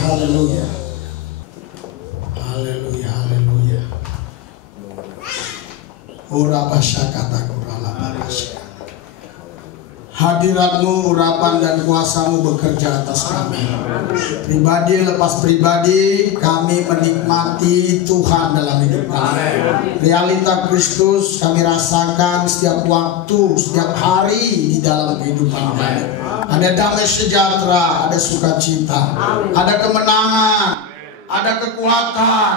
haleluya, haleluya. Haleluya, haleluya. Hadiratmu, urapan dan kuasamu bekerja atas kami. Pribadi lepas pribadi, kami menikmati Tuhan dalam hidup kami. Realita Kristus kami rasakan setiap waktu, setiap hari di dalam kehidupan kami. Ada damai sejahtera, ada sukacita, ada kemenangan, ada kekuatan,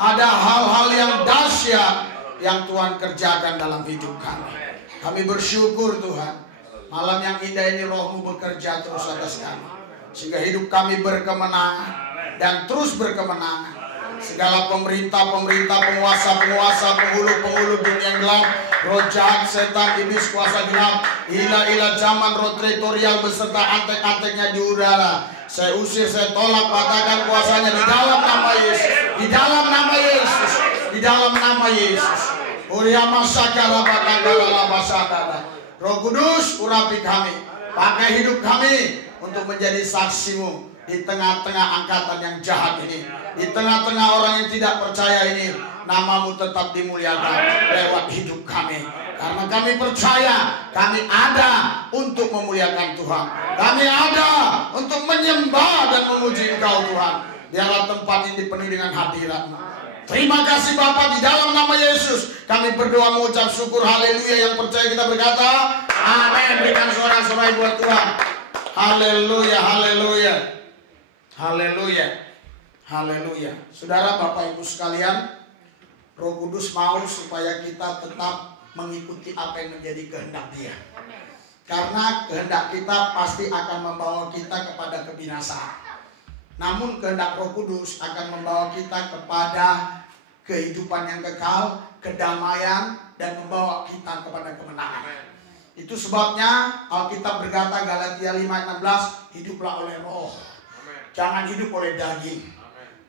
ada hal-hal yang dahsyat yang Tuhan kerjakan dalam hidup kami. Kami bersyukur Tuhan, malam yang indah ini Roh-Mu bekerja terus atas kami, sehingga hidup kami berkemenangan dan terus berkemenangan. Segala pemerintah-pemerintah, penguasa-penguasa, penghulu-penghulu dunia gelap, roh jahat, setan, iblis, kuasa gelap, ilah-ilah zaman, roh teritorial beserta antek-anteknya di udara, saya usir, saya tolak, patahkan kuasanya di dalam nama Yesus, di dalam nama Yesus, di dalam nama Yesus. Roh Kudus, urapi kami, pakai hidup kami untuk menjadi saksi-Mu di tengah-tengah angkatan yang jahat ini, di tengah-tengah orang yang tidak percaya ini. Nama-Mu tetap dimuliakan lewat hidup kami, karena kami percaya kami ada untuk memuliakan Tuhan, kami ada untuk menyembah dan memuji Engkau Tuhan. Biarlah tempat ini dipenuhi dengan hadirat-Mu. Terima kasih Bapa, di dalam nama Yesus kami berdoa mengucap syukur, haleluya. Yang percaya kita berkata amin. Berikan sorak-sorai buat Tuhan. Haleluya, haleluya, haleluya, haleluya. Saudara, Bapak Ibu sekalian, Roh Kudus mau supaya kita tetap mengikuti apa yang menjadi kehendak Dia. Karena kehendak kita pasti akan membawa kita kepada kebinasaan. Namun kehendak Roh Kudus akan membawa kita kepada kehidupan yang kekal, kedamaian, dan membawa kita kepada kemenangan. Itu sebabnya Alkitab berkata, Galatia 5:16, hiduplah oleh roh, jangan hidup oleh daging.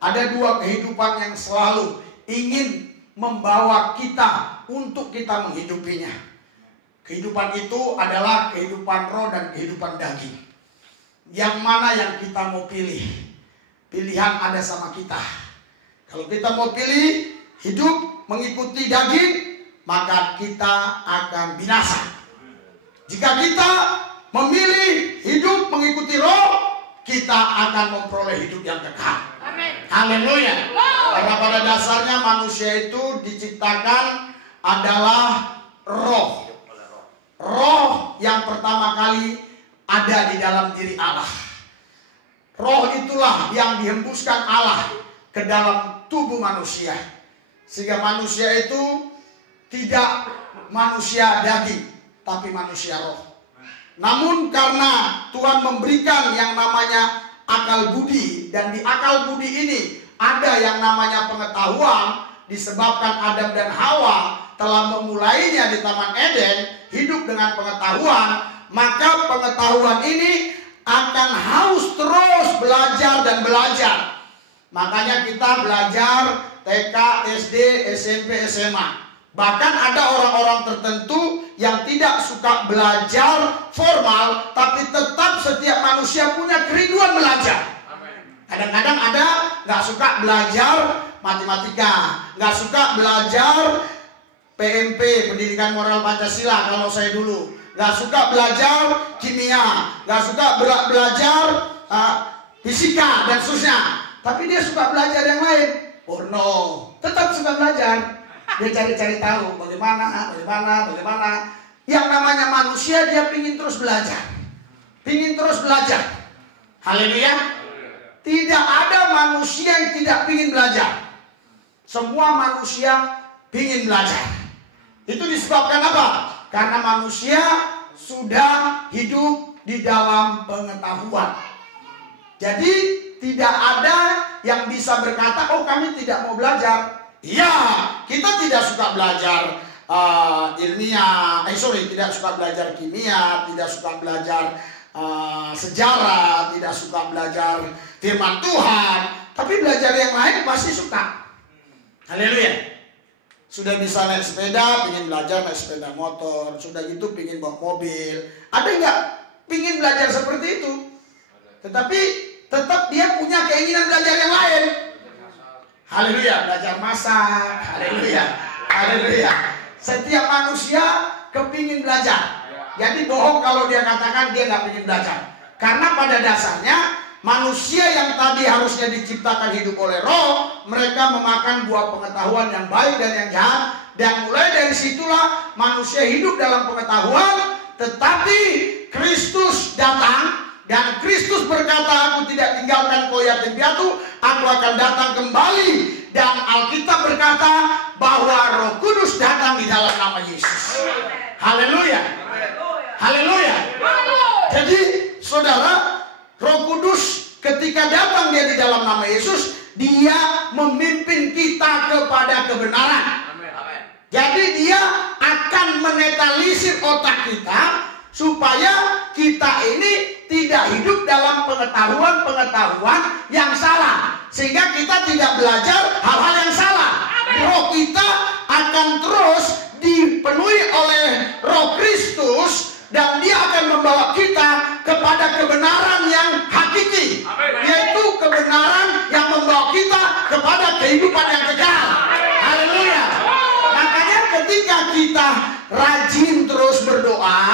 Ada dua kehidupan yang selalu ingin membawa kita untuk kita menghidupinya. Kehidupan itu adalah kehidupan roh dan kehidupan daging. Yang mana yang kita mau pilih? Pilihan ada sama kita. Kalau kita mau pilih hidup mengikuti daging, maka kita akan binasa. Jika kita memilih hidup mengikuti roh, kita akan memperoleh hidup yang kekal. Haleluya. Karena pada dasarnya manusia itu diciptakan adalah roh. Roh yang pertama kali ada di dalam diri Allah. Roh itulah yang dihembuskan Allah ke dalam tubuh manusia, sehingga manusia itu tidak manusia daging, tapi manusia roh. Namun karena Tuhan memberikan yang namanya akal budi, dan di akal budi ini ada yang namanya pengetahuan, disebabkan Adam dan Hawa telah memulainya di Taman Eden, hidup dengan pengetahuan, maka pengetahuan ini akan haus terus belajar dan belajar. Makanya kita belajar TK, SD, SMP, SMA. Bahkan ada orang-orang tertentu yang tidak suka belajar formal, tapi tetap setiap manusia punya kerinduan belajar. Kadang-kadang ada nggak suka belajar matematika, nggak suka belajar PMP, pendidikan moral Pancasila kalau saya dulu. Gak suka belajar kimia, gak suka belajar fisika dan seterusnya. Tapi dia suka belajar yang lain. Porno, tetap suka belajar. Dia cari-cari tahu bagaimana. Yang namanya manusia, dia pingin terus belajar. Haleluya. Tidak ada manusia yang tidak pingin belajar. Semua manusia pingin belajar. Itu disebabkan apa? Karena manusia sudah hidup di dalam pengetahuan. Jadi tidak ada yang bisa berkata, oh kami tidak mau belajar. Ya, kita tidak suka belajar tidak suka belajar kimia, tidak suka belajar sejarah, tidak suka belajar firman Tuhan. Tapi belajar yang lain pasti suka. Haleluya. Sudah bisa naik sepeda, pengen belajar naik sepeda motor. Sudah gitu pengen bawa mobil. Ada nggak pengen belajar seperti itu? Tetapi tetap dia punya keinginan Haleluya, belajar masak. Haleluya, haleluya. Setiap manusia kepingin belajar. Jadi bohong kalau dia katakan dia nggak ingin belajar. Karena pada dasarnya manusia yang tadi harusnya diciptakan hidup oleh roh, mereka memakan buah pengetahuan yang baik dan yang jahat. Dan mulai dari situlah manusia hidup dalam pengetahuan. Tetapi Kristus datang dan Kristus berkata, aku tidak tinggalkan kau yatim piatu, aku akan datang kembali. Dan Alkitab berkata bahwa Roh Kudus datang di dalam nama Yesus. Haleluya, haleluya. Jadi saudara, Roh Kudus ketika datang dia di dalam nama Yesus, dia memimpin kita kepada kebenaran. Jadi dia akan menetralisir otak kita supaya kita ini tidak hidup dalam pengetahuan-pengetahuan yang salah, sehingga kita tidak belajar hal-hal yang salah. Roh kita akan terus dipenuhi oleh Roh Kristus dan dia akan membawa kita kepada kebenaran yang hakiki, yaitu kebenaran yang membawa kita kepada kehidupan yang kekal. Haleluya. Makanya ketika kita rajin terus berdoa,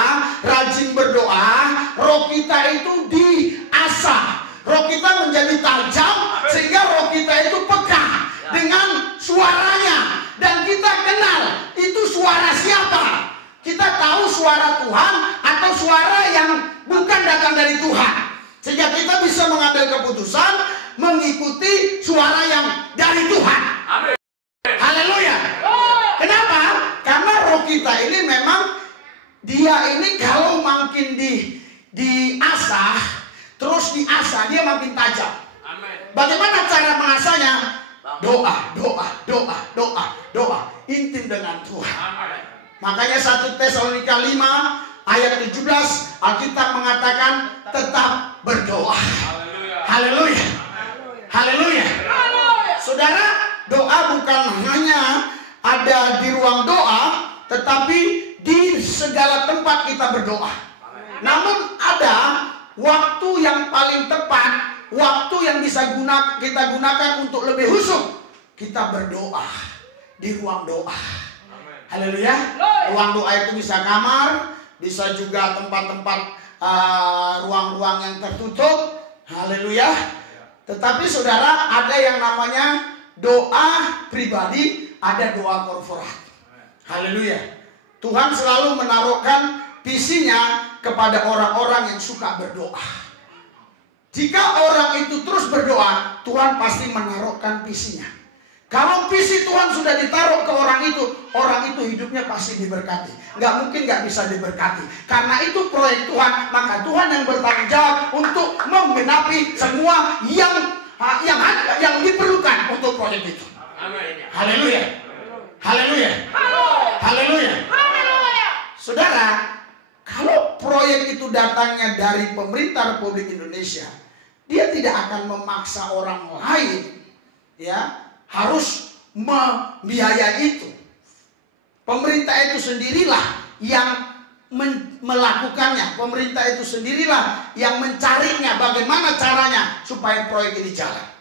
roh kita itu diasah, roh kita menjadi tajam, sehingga roh kita itu peka dengan suaranya, dan kita kenal itu suara siapa. Kita tahu suara Tuhan atau suara yang bukan datang dari Tuhan, sehingga kita bisa mengambil keputusan mengikuti suara yang dari Tuhan. Haleluya. Kenapa? Karena roh kita ini memang dia ini kalau makin diasah, terus diasah, dia makin tajam. Bagaimana cara mengasahnya? Doa, intim dengan Tuhan. Makanya 1 Tesalonika 5 ayat 17 Alkitab mengatakan tetap berdoa. Haleluya. Haleluya. Saudara, doa bukan hanya ada di ruang doa, tetapi di segala tempat kita berdoa. Namun ada waktu yang paling tepat, waktu yang bisa kita gunakan untuk lebih khusyuk. Kita berdoa di ruang doa. Haleluya. Ruang doa itu bisa kamar, bisa juga tempat-tempat ruang-ruang yang tertutup. Haleluya. Tetapi saudara, ada yang namanya doa pribadi, ada doa korporat. Haleluya. Tuhan selalu menaruhkan visinya kepada orang-orang yang suka berdoa. Jika orang itu terus berdoa, Tuhan pasti menaruhkan visinya. Kalau visi Tuhan sudah ditaruh ke orang itu hidupnya pasti diberkati. Nggak mungkin nggak bisa diberkati. Karena itu proyek Tuhan, maka Tuhan yang bertanggung jawab untuk menggenapi semua yang diperlukan untuk proyek itu. Haleluya. Haleluya. Haleluya. Saudara, kalau proyek itu datangnya dari pemerintah Republik Indonesia, dia tidak akan memaksa orang lain harus membiayai itu. Pemerintah itu sendirilah yang melakukannya. Pemerintah itu sendirilah yang mencarinya, bagaimana caranya supaya proyek ini jalan.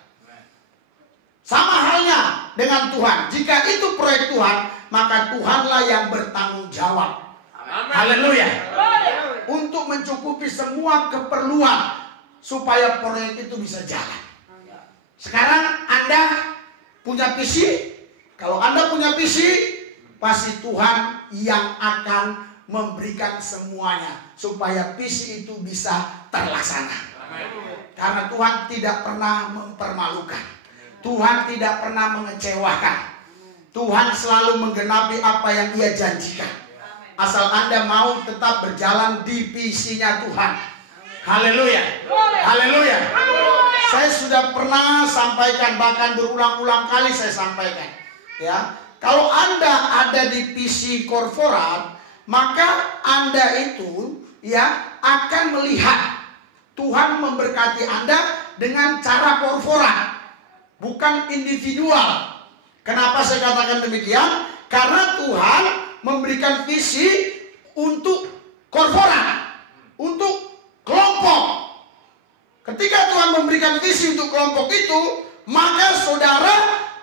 Sama halnya dengan Tuhan. Jika itu proyek Tuhan, maka Tuhanlah yang bertanggung jawab. Haleluya. Untuk mencukupi semua keperluan supaya proyek itu bisa jalan. Sekarang Anda punya visi. Kalau Anda punya visi, pasti Tuhan yang akan memberikan semuanya supaya visi itu bisa terlaksana. Karena Tuhan tidak pernah mempermalukan. Tuhan tidak pernah mengecewakan. Tuhan selalu menggenapi apa yang Dia janjikan. Asal Anda mau tetap berjalan di visinya Tuhan. Haleluya. Haleluya. Saya sudah pernah sampaikan, bahkan berulang-ulang kali saya sampaikan. Kalau Anda ada di visi korporat, maka Anda itu akan melihat Tuhan memberkati Anda dengan cara korporat, bukan individual. Kenapa saya katakan demikian? Karena Tuhan memberikan visi untuk korporat, untuk kelompok. Ketika Tuhan memberikan visi untuk kelompok itu, maka saudara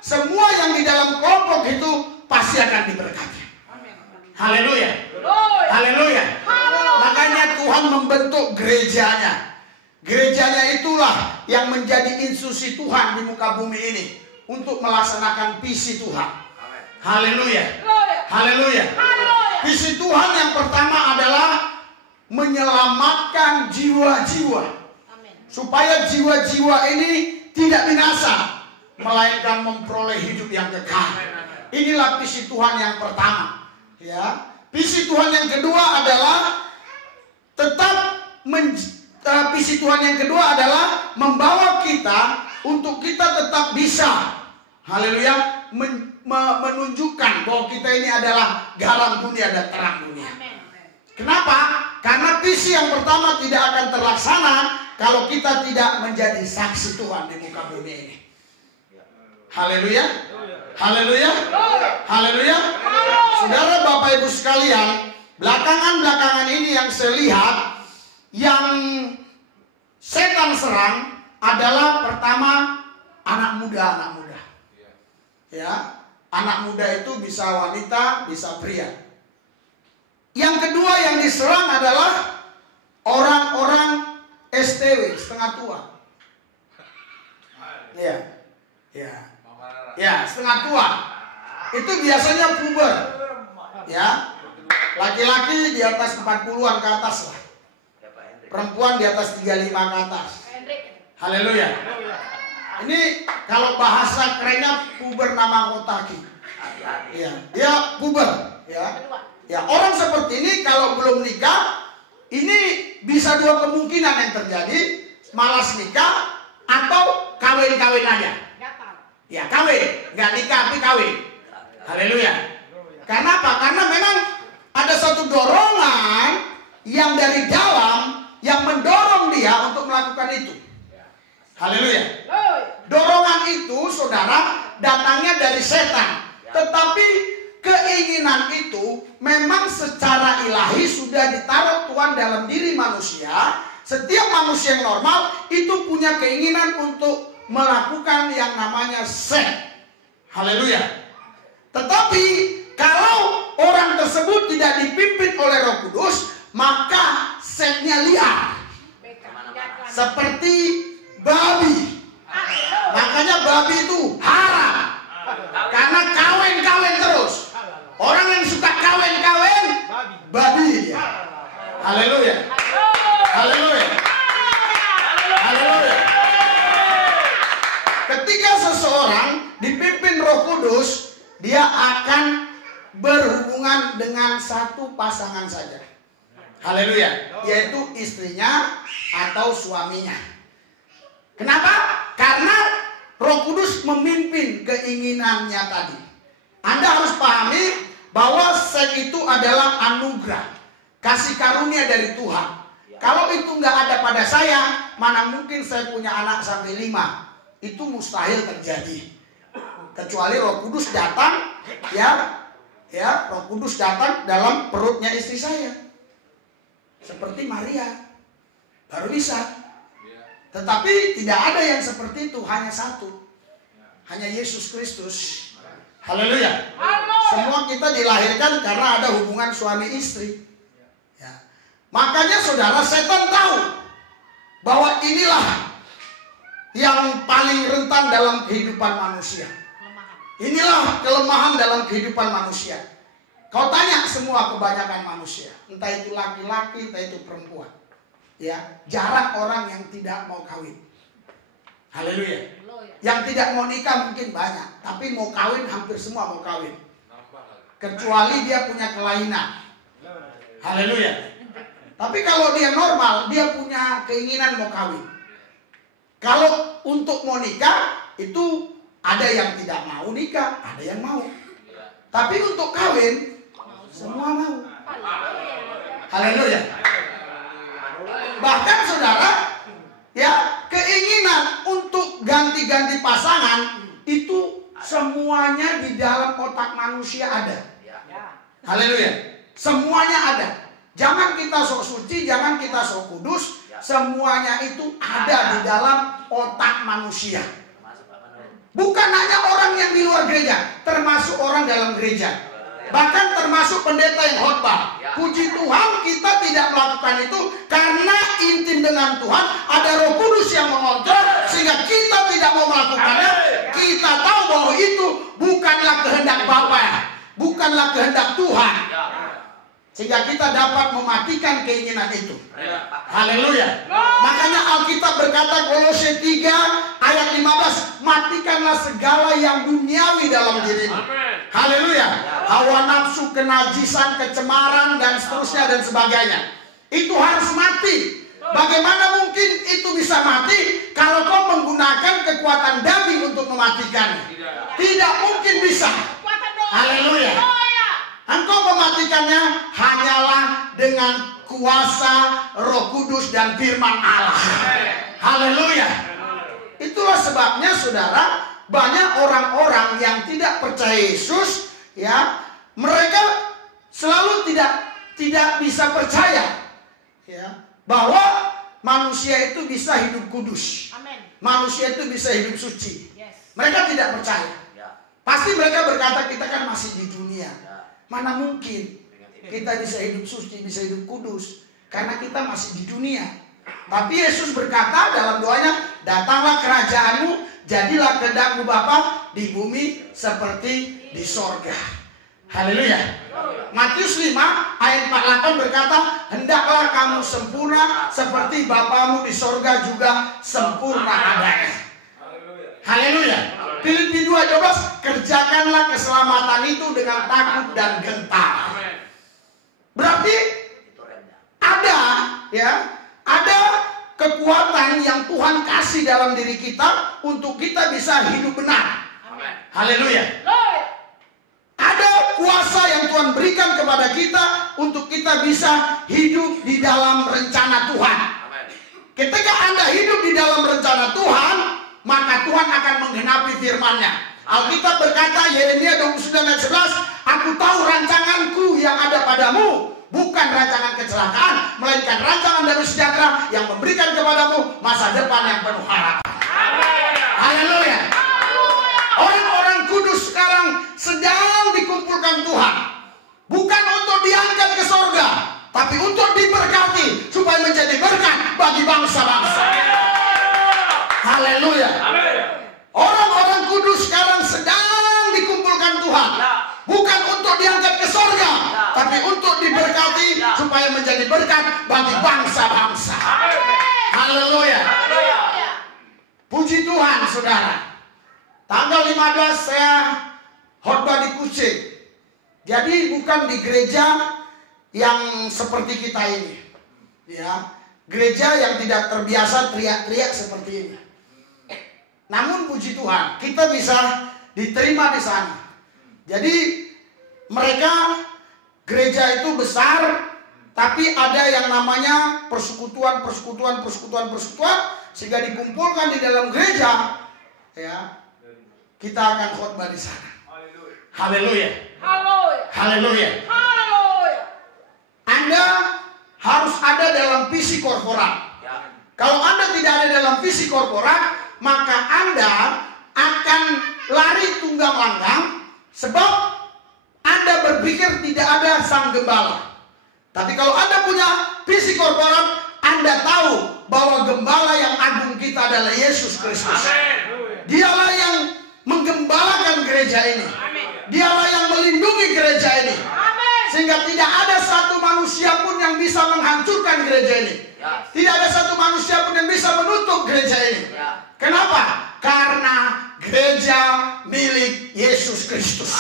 semua yang di dalam kelompok itu pasti akan diberkati. Haleluya. Haleluya. Makanya Tuhan membentuk gerejanya. Gerejanya itulah yang menjadi institusi Tuhan di muka bumi ini untuk melaksanakan visi Tuhan. Haleluya. Haleluya. Visi Tuhan yang pertama adalah menyelamatkan jiwa-jiwa. Supaya jiwa-jiwa ini tidak binasa, melainkan memperoleh hidup yang kekal. Inilah visi Tuhan yang pertama. Ya, visi Tuhan yang kedua adalah visi Tuhan yang kedua adalah membawa kita untuk kita tetap bisa, haleluya, menunjukkan bahwa kita ini adalah garam dunia dan terang dunia. Kenapa? Karena visi yang pertama tidak akan terlaksana kalau kita tidak menjadi saksi Tuhan di muka bumi ini. Haleluya. Haleluya. Haleluya. Saudara, Bapak Ibu sekalian, belakangan ini yang saya lihat, yang setan serang adalah pertama anak muda. Ya, anak muda itu bisa wanita, bisa pria. Yang kedua yang diserang adalah orang-orang STW, setengah tua. Ya, setengah tua. Itu biasanya puber. Ya. Laki-laki di atas 40-an ke atas lah. Perempuan di atas 35 ke atas. Haleluya. Ini kalau bahasa kerennya puber nama kotaki. Ya, dia puber, ya. Ya, orang seperti ini kalau belum nikah, ini bisa dua kemungkinan yang terjadi, malas nikah atau kawin-kawin aja. Ya, kawin, nggak nikah tapi kawin. Haleluya. Karena apa? Karena memang ada satu dorongan yang dari dalam yang mendorong dia untuk melakukan itu. Haleluya. Dorongan itu, saudara, datangnya dari setan. Tetapi keinginan itu memang secara ilahi sudah ditaruh Tuhan dalam diri manusia. Setiap manusia yang normal itu punya keinginan untuk melakukan yang namanya seks. Haleluya. Tetapi kalau orang tersebut tidak dipimpin oleh Roh Kudus, maka seksnya liar. Seperti babi. Makanya babi itu haram. Karena kawin-kawin terus. Orang yang suka kawin-kawin, babi dia. Haleluya. Haleluya. Haleluya. Ketika seseorang dipimpin Roh Kudus, dia akan berhubungan dengan satu pasangan saja. Haleluya. Yaitu istrinya atau suaminya. Kenapa? Karena Roh Kudus memimpin keinginannya tadi. Anda harus pahami bahwa seks itu adalah anugerah, kasih karunia dari Tuhan. Kalau itu nggak ada pada saya, mana mungkin saya punya anak sampai 5? Itu mustahil terjadi. Kecuali Roh Kudus datang, ya, Roh Kudus datang dalam perutnya istri saya. Seperti Maria, baru bisa. Tetapi tidak ada yang seperti itu, hanya satu. Hanya Yesus Kristus. Haleluya. Semua kita dilahirkan karena ada hubungan suami istri. Ya. Makanya saudara, setan tahu bahwa inilah yang paling rentan dalam kehidupan manusia. Inilah kelemahan dalam kehidupan manusia. Kau tanya semua kebanyakan manusia, entah itu laki-laki, entah itu perempuan. Ya, jarang orang yang tidak mau kawin. Haleluya. Yang tidak mau nikah mungkin banyak, tapi mau kawin hampir semua mau kawin. Kecuali dia punya kelainan. Haleluya. Tapi kalau dia normal, dia punya keinginan mau kawin. Kalau untuk mau nikah, itu ada yang tidak mau nikah, ada yang mau. Tapi untuk kawin, semua mau. Haleluya. Bahkan saudara, ya, keinginan untuk ganti-ganti pasangan itu semuanya di dalam otak manusia ada. Haleluya. Semuanya ada. Jangan kita sok suci, jangan kita sok kudus, semuanya itu ada di dalam otak manusia. Bukan hanya orang yang di luar gereja, termasuk orang dalam gereja. Bahkan termasuk pendeta yang khotbah. Puji Tuhan kita tidak melakukan itu karena intim dengan Tuhan. Ada Roh Kudus yang mengontrol sehingga kita tidak mau melakukannya. Kita tahu bahwa itu bukanlah kehendak Bapa, bukanlah kehendak Tuhan. Sehingga kita dapat mematikan keinginan itu. Haleluya. Makanya Alkitab berkata Kolose 3 ayat 15, matikanlah segala yang duniawi dalam dirimu. Haleluya. Hawa nafsu, kenajisan, kecemaran dan seterusnya dan sebagainya. Itu harus mati. Bagaimana mungkin itu bisa mati kalau kau menggunakan kekuatan daging untuk mematikannya? Tidak mungkin bisa. Haleluya. Engkau mematikannya hanyalah dengan kuasa Roh Kudus dan firman Allah. Haleluya. Itulah sebabnya saudara, banyak orang-orang yang tidak percaya Yesus, ya, mereka selalu tidak bisa percaya, ya, bahwa manusia itu bisa hidup kudus. Manusia itu bisa hidup suci. Mereka tidak percaya. Pasti mereka berkata kita kan masih di dunia. Mana mungkin kita bisa hidup suci, bisa hidup kudus, karena kita masih di dunia. Tapi Yesus berkata dalam doanya, datanglah kerajaanmu, jadilah kehendakmu Bapa di bumi seperti di sorga. Haleluya. Matius 5 ayat 48 berkata, hendaklah kamu sempurna seperti Bapamu di sorga juga sempurna adanya. Haleluya. Filipi 2:12, kerjakanlah keselamatan itu dengan takut dan gentar. Berarti ada kekuatan yang Tuhan kasih dalam diri kita untuk kita bisa hidup benar. Haleluya. Ada kuasa yang Tuhan berikan kepada kita untuk kita bisa hidup di dalam rencana Tuhan. Ketika Anda hidup di dalam rencana Tuhan, maka Tuhan akan menggenapi firman-Nya. Alkitab berkata, Yeremia 29 ayat 11, aku tahu rancanganku yang ada padamu, bukan rancangan kecelakaan, melainkan rancangan damai sejahtera yang memberikan kepadamu masa depan yang penuh harapan. Haleluya. Orang-orang kudus sekarang sedang dikumpulkan Tuhan, bukan untuk diangkat ke sorga, tapi untuk diberkati supaya menjadi berkat bagi bangsa-bangsa. Haleluya. Orang-orang kudus sekarang sedang dikumpulkan Tuhan, bukan untuk diangkat ke sorga, tapi untuk diberkati supaya menjadi berkat bagi bangsa-bangsa. Haleluya. Puji Tuhan saudara. Tanggal 15 saya khotbah di Kucing. Jadi bukan di gereja yang seperti kita ini, ya, gereja yang tidak terbiasa teriak-teriak seperti ini. Namun puji Tuhan, kita bisa diterima di sana. Jadi mereka gereja itu besar, tapi ada yang namanya persekutuan, sehingga dikumpulkan di dalam gereja, ya, kita akan khotbah di sana. Haleluya. Haleluya. Anda harus ada dalam visi korporat. Kalau Anda tidak ada dalam visi korporat, maka Anda akan lari tunggang langgang, sebab Anda berpikir tidak ada sang gembala. Tapi kalau Anda punya visi korporat, Anda tahu bahwa gembala yang agung kita adalah Yesus Kristus. Dialah yang menggembalakan gereja ini. Dialah yang melindungi gereja ini. Sehingga tidak ada satu manusia pun yang bisa menghancurkan gereja ini. Tidak ada satu manusia pun yang bisa menutup gereja ini. Kenapa? Karena gereja milik Yesus Kristus.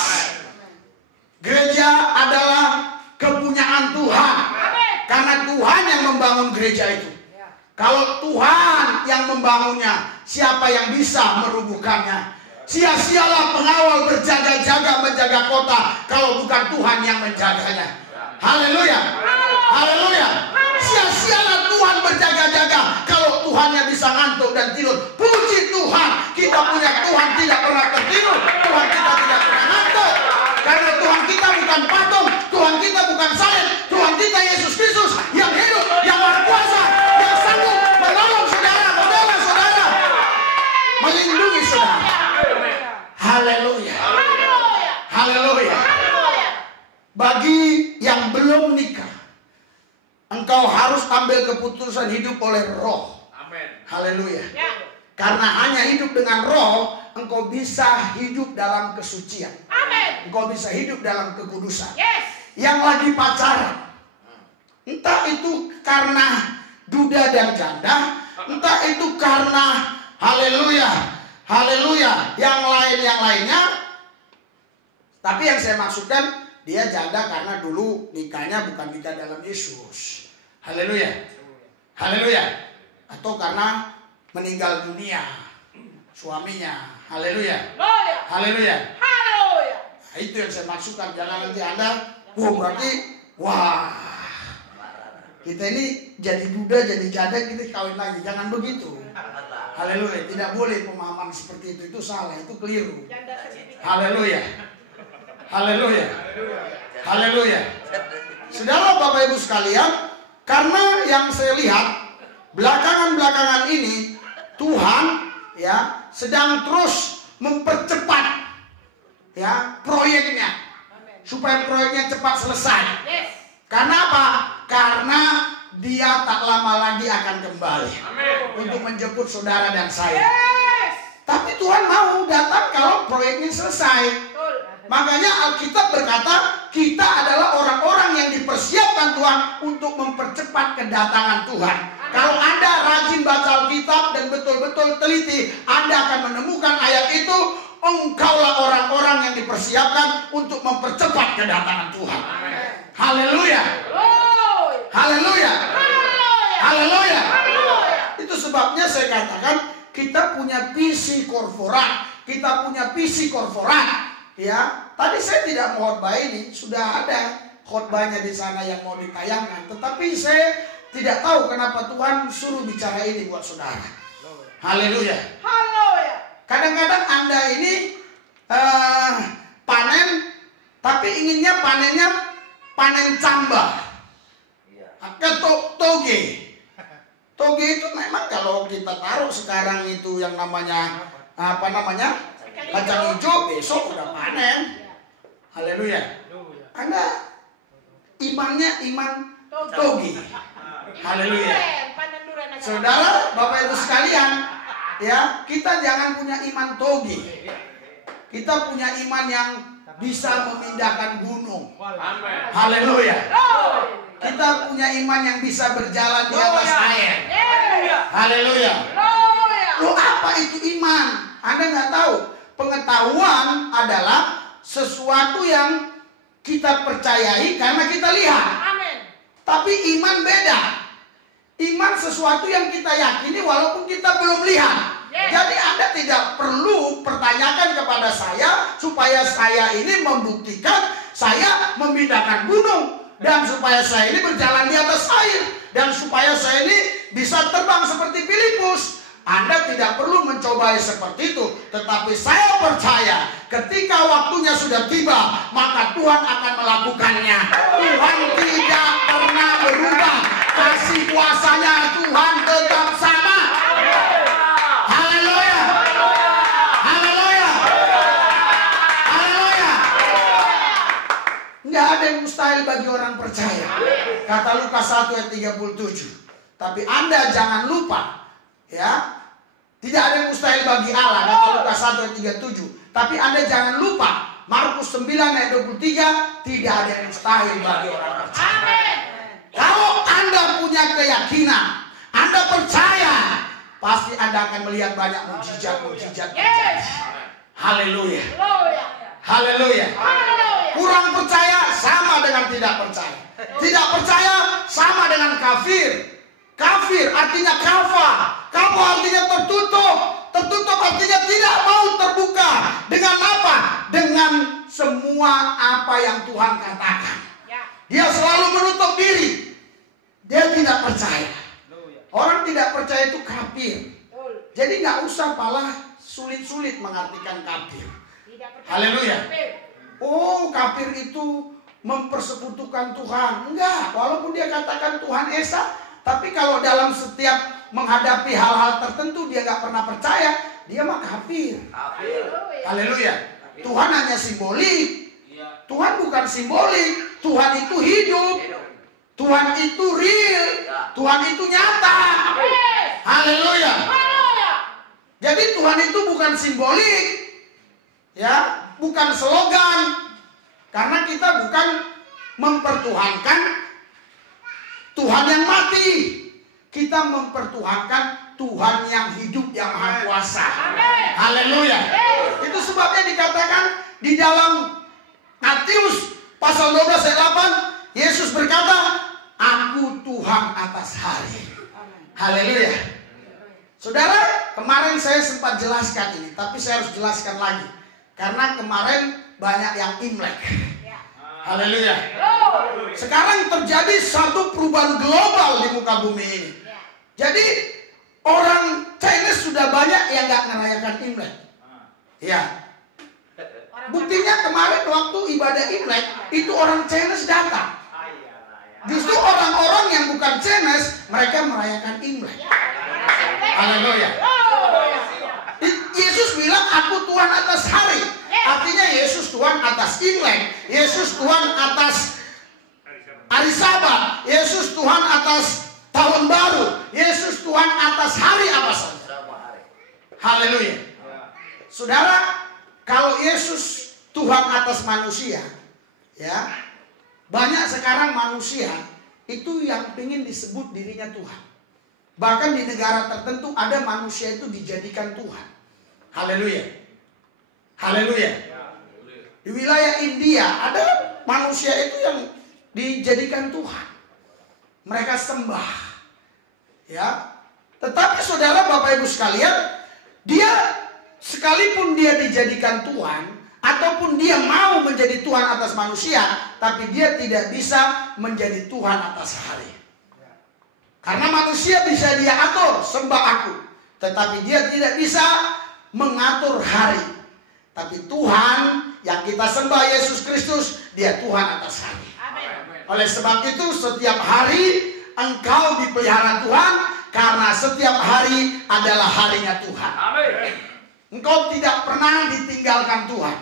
Gereja adalah kepunyaan Tuhan. Karena Tuhan yang membangun gereja itu. Kalau Tuhan yang membangunnya, siapa yang bisa merubuhkannya? Sia-sialah pengawal berjaga-jaga menjaga kota kalau bukan Tuhan yang menjaganya. Haleluya. Haleluya. Sia-sialah Tuhan berjaga-jaga kalau Tuhannya bisa ngantuk dan tidur. Puji Tuhan, kita punya Tuhan tidak pernah tertidur. Tuhan kita tidak pernah ngantuk. Karena Tuhan kita bukan patung, Tuhan kita bukan salib, Tuhan kita Yesus Kristus yang hidup, yang maha kuasa, yang sanggup menolong saudara, melindungi saudara. Haleluya. Haleluya. Bagi yang belum nikah, engkau harus ambil keputusan hidup oleh roh. Amin. Haleluya. Karena hanya hidup dengan roh, engkau bisa hidup dalam kesucian. Amin. Engkau bisa hidup dalam kekudusan. Yes. Yang lagi pacaran, entah itu karena duda dan janda, entah itu karena haleluya, haleluya, yang lainnya. Tapi yang saya maksudkan, dia janda karena dulu nikahnya bukan nikah dalam Yesus. Haleluya. Haleluya. Atau karena meninggal dunia suaminya. Haleluya. Haleluya. Haleluya. Nah, itu yang saya maksudkan. Jangan nanti Anda, berarti wah, kita ini jadi duda, jadi janda, kita kawin lagi. Jangan begitu. Haleluya. Tidak boleh pemahaman seperti itu salah, itu keliru. Haleluya. Haleluya. Haleluya. Saudara, Bapak Ibu sekalian, karena yang saya lihat belakangan ini Tuhan ya sedang terus mempercepat ya proyeknya supaya proyeknya cepat selesai. Karena apa? Karena Dia tak lama lagi akan kembali untuk menjemput saudara dan saya. Tapi Tuhan mau datang kalau proyeknya selesai. Makanya Alkitab berkata kita adalah orang-orang yang dipersiapkan Tuhan untuk mempercepat kedatangan Tuhan. Kalau Anda rajin baca Alkitab dan betul-betul teliti, Anda akan menemukan ayat itu. Engkaulah orang-orang yang dipersiapkan untuk mempercepat kedatangan Tuhan. Haleluya. Haleluya. Haleluya. Itu sebabnya saya katakan kita punya visi korporat. Kita punya visi korporat. Ya, tadi saya tidak mau khotbah ini, sudah ada khotbahnya di sana yang mau ditayangkan. Tetapi saya tidak tahu kenapa Tuhan suruh bicara ini buat saudara. Haleluya. Haleluya. Kadang-kadang Anda ini panen, tapi inginnya panennya panen camba. Atau toge. Toge itu memang kalau kita taruh sekarang itu yang namanya kacang hijau, besok udah panen. Haleluya. Anda imannya iman toge. Haleluya. Saudara, Bapak Ibu sekalian, ya, kita jangan punya iman toge. Kita punya iman yang bisa memindahkan gunung. Haleluya. Kita punya iman yang bisa berjalan di atas air. Haleluya. Loh, apa itu iman? Anda nggak tahu. Pengetahuan adalah sesuatu yang kita percayai karena kita lihat. Tapi iman beda. Iman sesuatu yang kita yakini walaupun kita belum lihat. Jadi Anda tidak perlu pertanyakan kepada saya supaya saya ini membuktikan saya memindahkan gunung. Dan supaya saya ini berjalan di atas air. Dan supaya saya ini bisa terbang seperti Filipus. Anda tidak perlu mencobai seperti itu. Tetapi saya percaya ketika waktunya sudah tiba, maka Tuhan akan melakukannya. Tuhan tidak pernah berubah. Kasih kuasanya Tuhan tetap sama. Haleluya. Haleluya. Haleluya. Nggak ada yang mustahil bagi orang percaya. Kata Lukas 1 ayat 37. Tapi Anda jangan lupa, ya, tidak ada yang mustahil bagi Allah. Kata Lukas 1 ayat 37. Tapi Anda jangan lupa, Markus 9 ayat 23, tidak ada yang mustahil bagi orang percaya. Kalau Anda punya keyakinan, Anda percaya, pasti Anda akan melihat banyak mujizat-mujizat. Haleluya. Haleluya. Kurang percaya sama dengan tidak percaya. Tidak percaya sama dengan kafir. Kafir artinya kafa. Kafa artinya tertutup. Tertutup artinya tidak mau terbuka. Dengan apa? Dengan semua apa yang Tuhan katakan. Dia selalu menutup diri. Dia tidak percaya. Orang tidak percaya itu kafir. Jadi nggak usah malah sulit-sulit mengartikan kafir. Haleluya. Oh, kafir itu mempersekutukan Tuhan. Enggak, walaupun dia katakan Tuhan Esa, tapi kalau dalam setiap menghadapi hal-hal tertentu dia nggak pernah percaya, dia mah kafir. Haleluya. Haleluya. Tuhan hanya simbolik. Tuhan bukan simbolik. Tuhan itu hidup. Tuhan itu real. Tuhan itu nyata. Haleluya. Jadi Tuhan itu bukan simbolik. Ya, bukan slogan. Karena kita bukan mempertuhankan Tuhan yang mati. Kita mempertuhankan Tuhan yang hidup, yang maha kuasa. Haleluya. Itu sebabnya dikatakan di dalam Matius pasal 12 ayat 8, Yesus berkata, aku Tuhan atas hari. Haleluya. Saudara, kemarin saya sempat jelaskan ini, tapi saya harus jelaskan lagi. Karena kemarin banyak yang Imlek. Haleluya. Sekarang terjadi satu perubahan global di muka bumi ini. Jadi orang Chinese sudah banyak yang nggak merayakan Imlek. Ya. Buktinya kemarin waktu ibadah Imlek itu orang Chinese datang. Justru orang-orang yang bukan Chinese mereka merayakan Imlek. Haleluya. Yesus bilang aku Tuhan atas hari. Artinya Yesus Tuhan atas Imlek. Yesus Tuhan atas hari Sabat. Yesus Tuhan atas tahun baru. Yesus Tuhan atas hari apa saja. Haleluya. Saudara, kalau Yesus Tuhan atas manusia, ya, banyak sekarang manusia itu yang ingin disebut dirinya Tuhan. Bahkan di negara tertentu ada manusia itu dijadikan Tuhan. Haleluya. Haleluya. Di wilayah India ada manusia itu yang dijadikan Tuhan. Mereka sembah. Ya. Tetapi saudara, Bapak Ibu sekalian, dia sekalipun dia dijadikan Tuhan ataupun dia mau menjadi Tuhan atas manusia, tapi dia tidak bisa menjadi Tuhan atas hari. Karena manusia bisa dia atur, sembah aku, tetapi dia tidak bisa mengatur hari. Tapi Tuhan yang kita sembah, Yesus Kristus, dia Tuhan atas hari. Oleh sebab itu setiap hari engkau dipelihara Tuhan, karena setiap hari adalah harinya Tuhan. Engkau tidak pernah ditinggalkan Tuhan.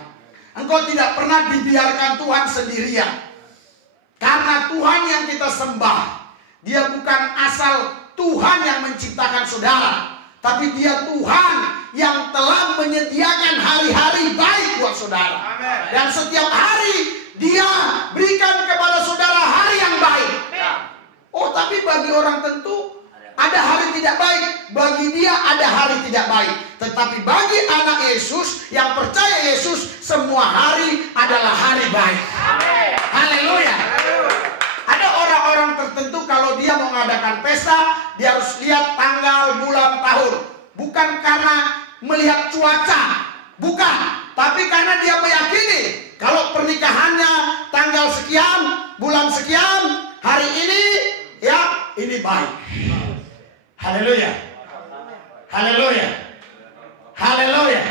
Engkau tidak pernah dibiarkan Tuhan sendirian. Karena Tuhan yang kita sembah, dia bukan asal Tuhan yang menciptakan saudara, tapi dia Tuhan yang telah menyediakan hari-hari baik buat saudara. Dan setiap hari dia berikan kepada saudara hari yang baik. Oh, tapi bagi orang tentu ada hari tidak baik. Bagi dia ada hari tidak baik. Tetapi bagi anak Yesus yang percaya Yesus, semua hari adalah hari baik. Haleluya. Ada orang-orang tertentu kalau dia mau mengadakan pesta, dia harus lihat tanggal, bulan, tahun. Bukan karena melihat cuaca, bukan, tapi karena dia meyakini kalau pernikahannya tanggal sekian, bulan sekian, hari ini, ya ini baik. Haleluya. Haleluya. Haleluya.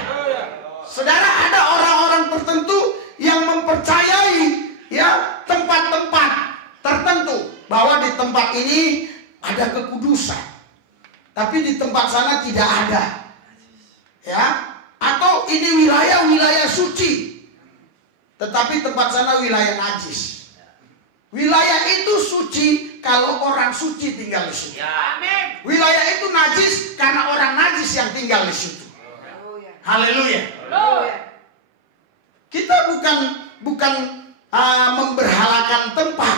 Saudara, ada orang-orang tertentu yang mempercayai ya tempat-tempat tertentu bahwa di tempat ini ada kekudusan, tapi di tempat sana tidak ada. Ya, atau ini wilayah suci, tetapi tempat sana wilayah najis. Wilayah itu suci kalau orang suci tinggal di situ. Wilayah itu najis karena orang najis yang tinggal di situ. Haleluya. Kita bukan memberhalakan tempat,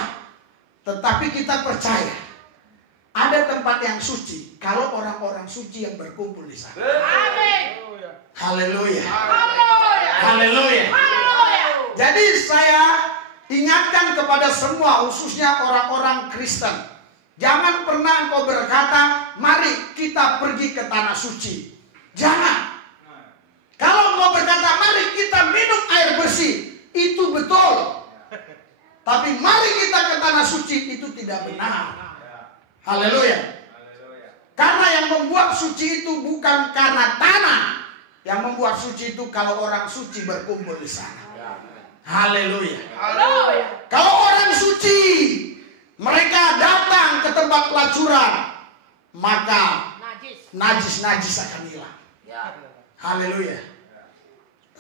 tetapi kita percaya ada tempat yang suci kalau orang-orang suci yang berkumpul di sana. Haleluya. Haleluya. Jadi saya ingatkan kepada semua, khususnya orang-orang Kristen, jangan pernah engkau berkata, mari kita pergi ke tanah suci. Jangan. Kalau engkau berkata, mari kita minum air bersih, itu betul. Tapi mari kita ke tanah suci, itu tidak benar. Haleluya. Karena yang membuat suci itu bukan karena tanah. Yang membuat suci itu kalau orang suci berkumpul di sana. Haleluya. Kalau orang suci mereka datang ke tempat pelacuran, maka najis akan hilang. Haleluya.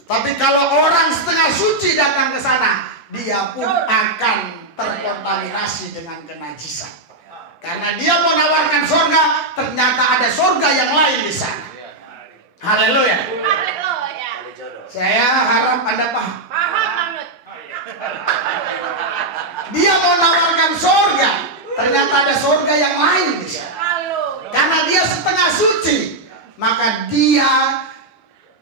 Tapi kalau orang setengah suci datang ke sana, dia pun akan terkontaminasi dengan kenajisan. Karena dia mau nawarkan surga, ternyata ada surga yang lain di sana. Haleluya. Haleluya. Saya harap Anda paham. Paham banget. Dia mau nawarkan surga, ternyata ada surga yang lain di sana. Haleluya. Karena dia setengah suci, maka dia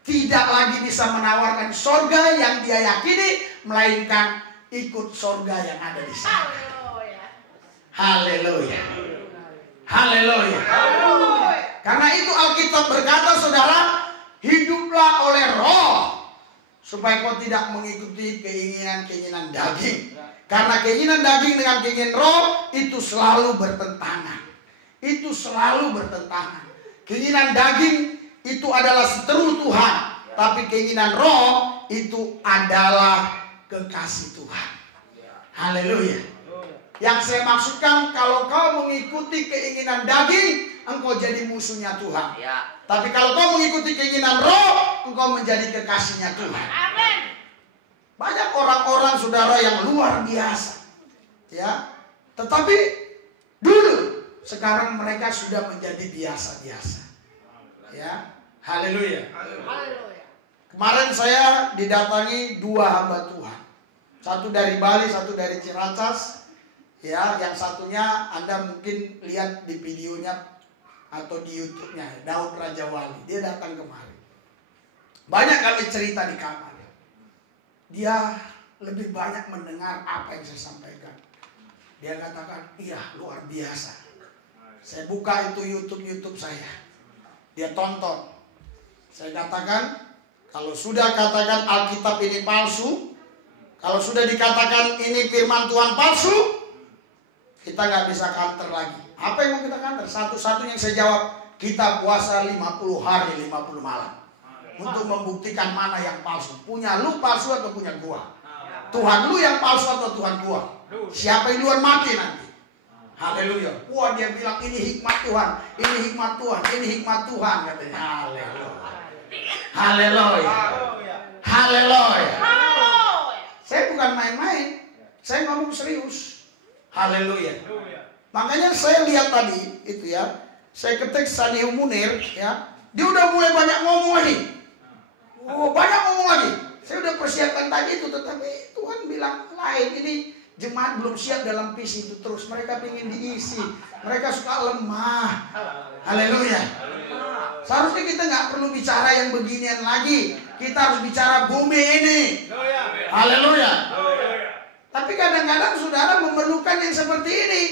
tidak lagi bisa menawarkan surga yang dia yakini, melainkan ikut surga yang ada di sana. Haleluya. Haleluya. Haleluya. Haleluya. Karena itu Alkitab berkata, saudara, hiduplah oleh roh, supaya kau tidak mengikuti keinginan-keinginan daging. Karena keinginan daging dengan keinginan roh itu selalu bertentangan. Itu selalu bertentangan. Keinginan daging itu adalah seteru Tuhan, tapi keinginan roh itu adalah kekasih Tuhan. Haleluya. Yang saya maksudkan, kalau kau mengikuti keinginan daging, engkau jadi musuhnya Tuhan. Tapi kalau kau mengikuti keinginan roh, engkau menjadi kekasihnya Tuhan. Amin. Banyak orang-orang saudara yang luar biasa, ya. Tetapi dulu, sekarang mereka sudah menjadi biasa-biasa, ya. Haleluya. Haleluya. Kemarin saya didatangi 2 hamba Tuhan, satu dari Bali, satu dari Ciracas, ya. Yang satunya Anda mungkin lihat di videonya atau di YouTube-nya, Daud Raja Wali. Dia datang kemari. Banyak kali cerita di kamar. Dia lebih banyak mendengar apa yang saya sampaikan. Dia katakan, iya luar biasa. Saya buka itu YouTube saya. Dia tonton. Saya katakan, kalau sudah katakan Alkitab ini palsu, kalau sudah dikatakan ini firman Tuhan palsu, kita nggak bisa counter lagi. Apa yang mau kita counter? Satu-satunya yang saya jawab, kita puasa 50 hari 50 malam. Untuk membuktikan mana yang palsu. Punya lu palsu atau punya gua? Tuhan lu yang palsu atau Tuhan gua? Siapa yang duluan mati nanti? Haleluya. Wah, dia bilang ini hikmat Tuhan, ini hikmat Tuhan, ini hikmat Tuhan, katanya. Haleluya. Haleluya. Haleluya. Haleluya. Saya bukan main-main. Saya ngomong serius. Haleluya. Makanya saya lihat tadi itu ya. Saya ketik Sanihu Munir ya. Dia udah mulai banyak ngomong lagi. Oh, banyak ngomong lagi. Saya udah persiapkan tadi itu, tetapi Tuhan bilang lain. Ini jemaat belum siap dalam visi itu terus. Mereka ingin diisi. Mereka suka lemah. Haleluya. Seharusnya kita nggak perlu bicara yang beginian lagi. Kita harus bicara bumi ini. Haleluya. Tapi kadang-kadang saudara memerlukan yang seperti ini.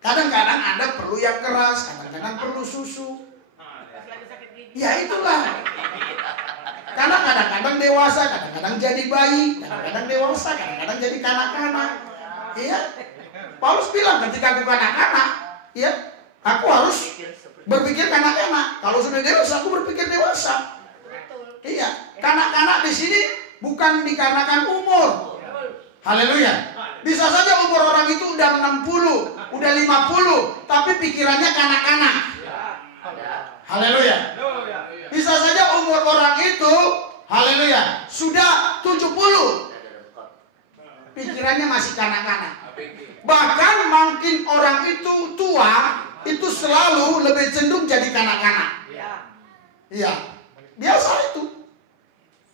Kadang-kadang Anda perlu yang keras, kadang-kadang perlu susu. Ya itulah. Karena kadang-kadang dewasa, kadang-kadang jadi bayi, kadang-kadang dewasa, kadang-kadang jadi kanak-kanak. Iya. Paulus bilang ketika aku kanak-kanak, ya, aku harus berpikir kanak-kanak. Kalau sudah dewasa, aku berpikir dewasa. Iya. Kanak-kanak di sini bukan dikarenakan umur. Haleluya. Bisa saja umur orang itu udah 60, udah 50, tapi pikirannya kanak-kanak. Haleluya. Bisa saja umur orang itu, haleluya, sudah 70. Pikirannya masih kanak-kanak. Bahkan makin orang itu tua, itu selalu lebih cenderung jadi kanak-kanak. Iya. Biasa itu.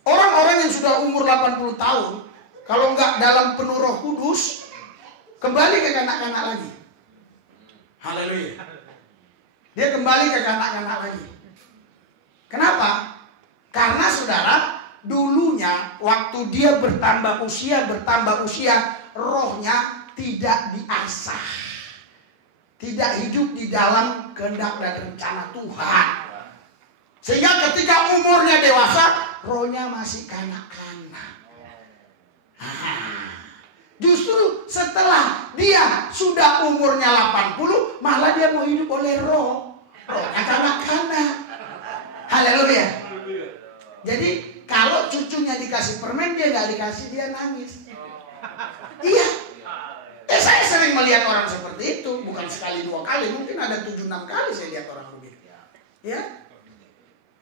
Orang-orang yang sudah umur 80 tahun, kalau enggak dalam penuh Roh Kudus, kembali ke kanak-kanak lagi. Haleluya. Dia kembali ke kanak-kanak lagi. Kenapa? Karena saudara, dulunya waktu dia bertambah usia, rohnya tidak diasah. Tidak hidup di dalam kehendak dan rencana Tuhan. Sehingga ketika umurnya dewasa, rohnya masih kanak-kanak. Justru setelah dia sudah umurnya 80, malah dia mau hidup oleh roh. Rohnya kanak-kanak. Haleluya. Jadi kalau cucunya dikasih permen, dia nggak dikasih, dia nangis. Iya. Saya sering melihat orang seperti itu. Bukan sekali 2 kali, mungkin ada 7-6 kali saya lihat orang begitu. Ya.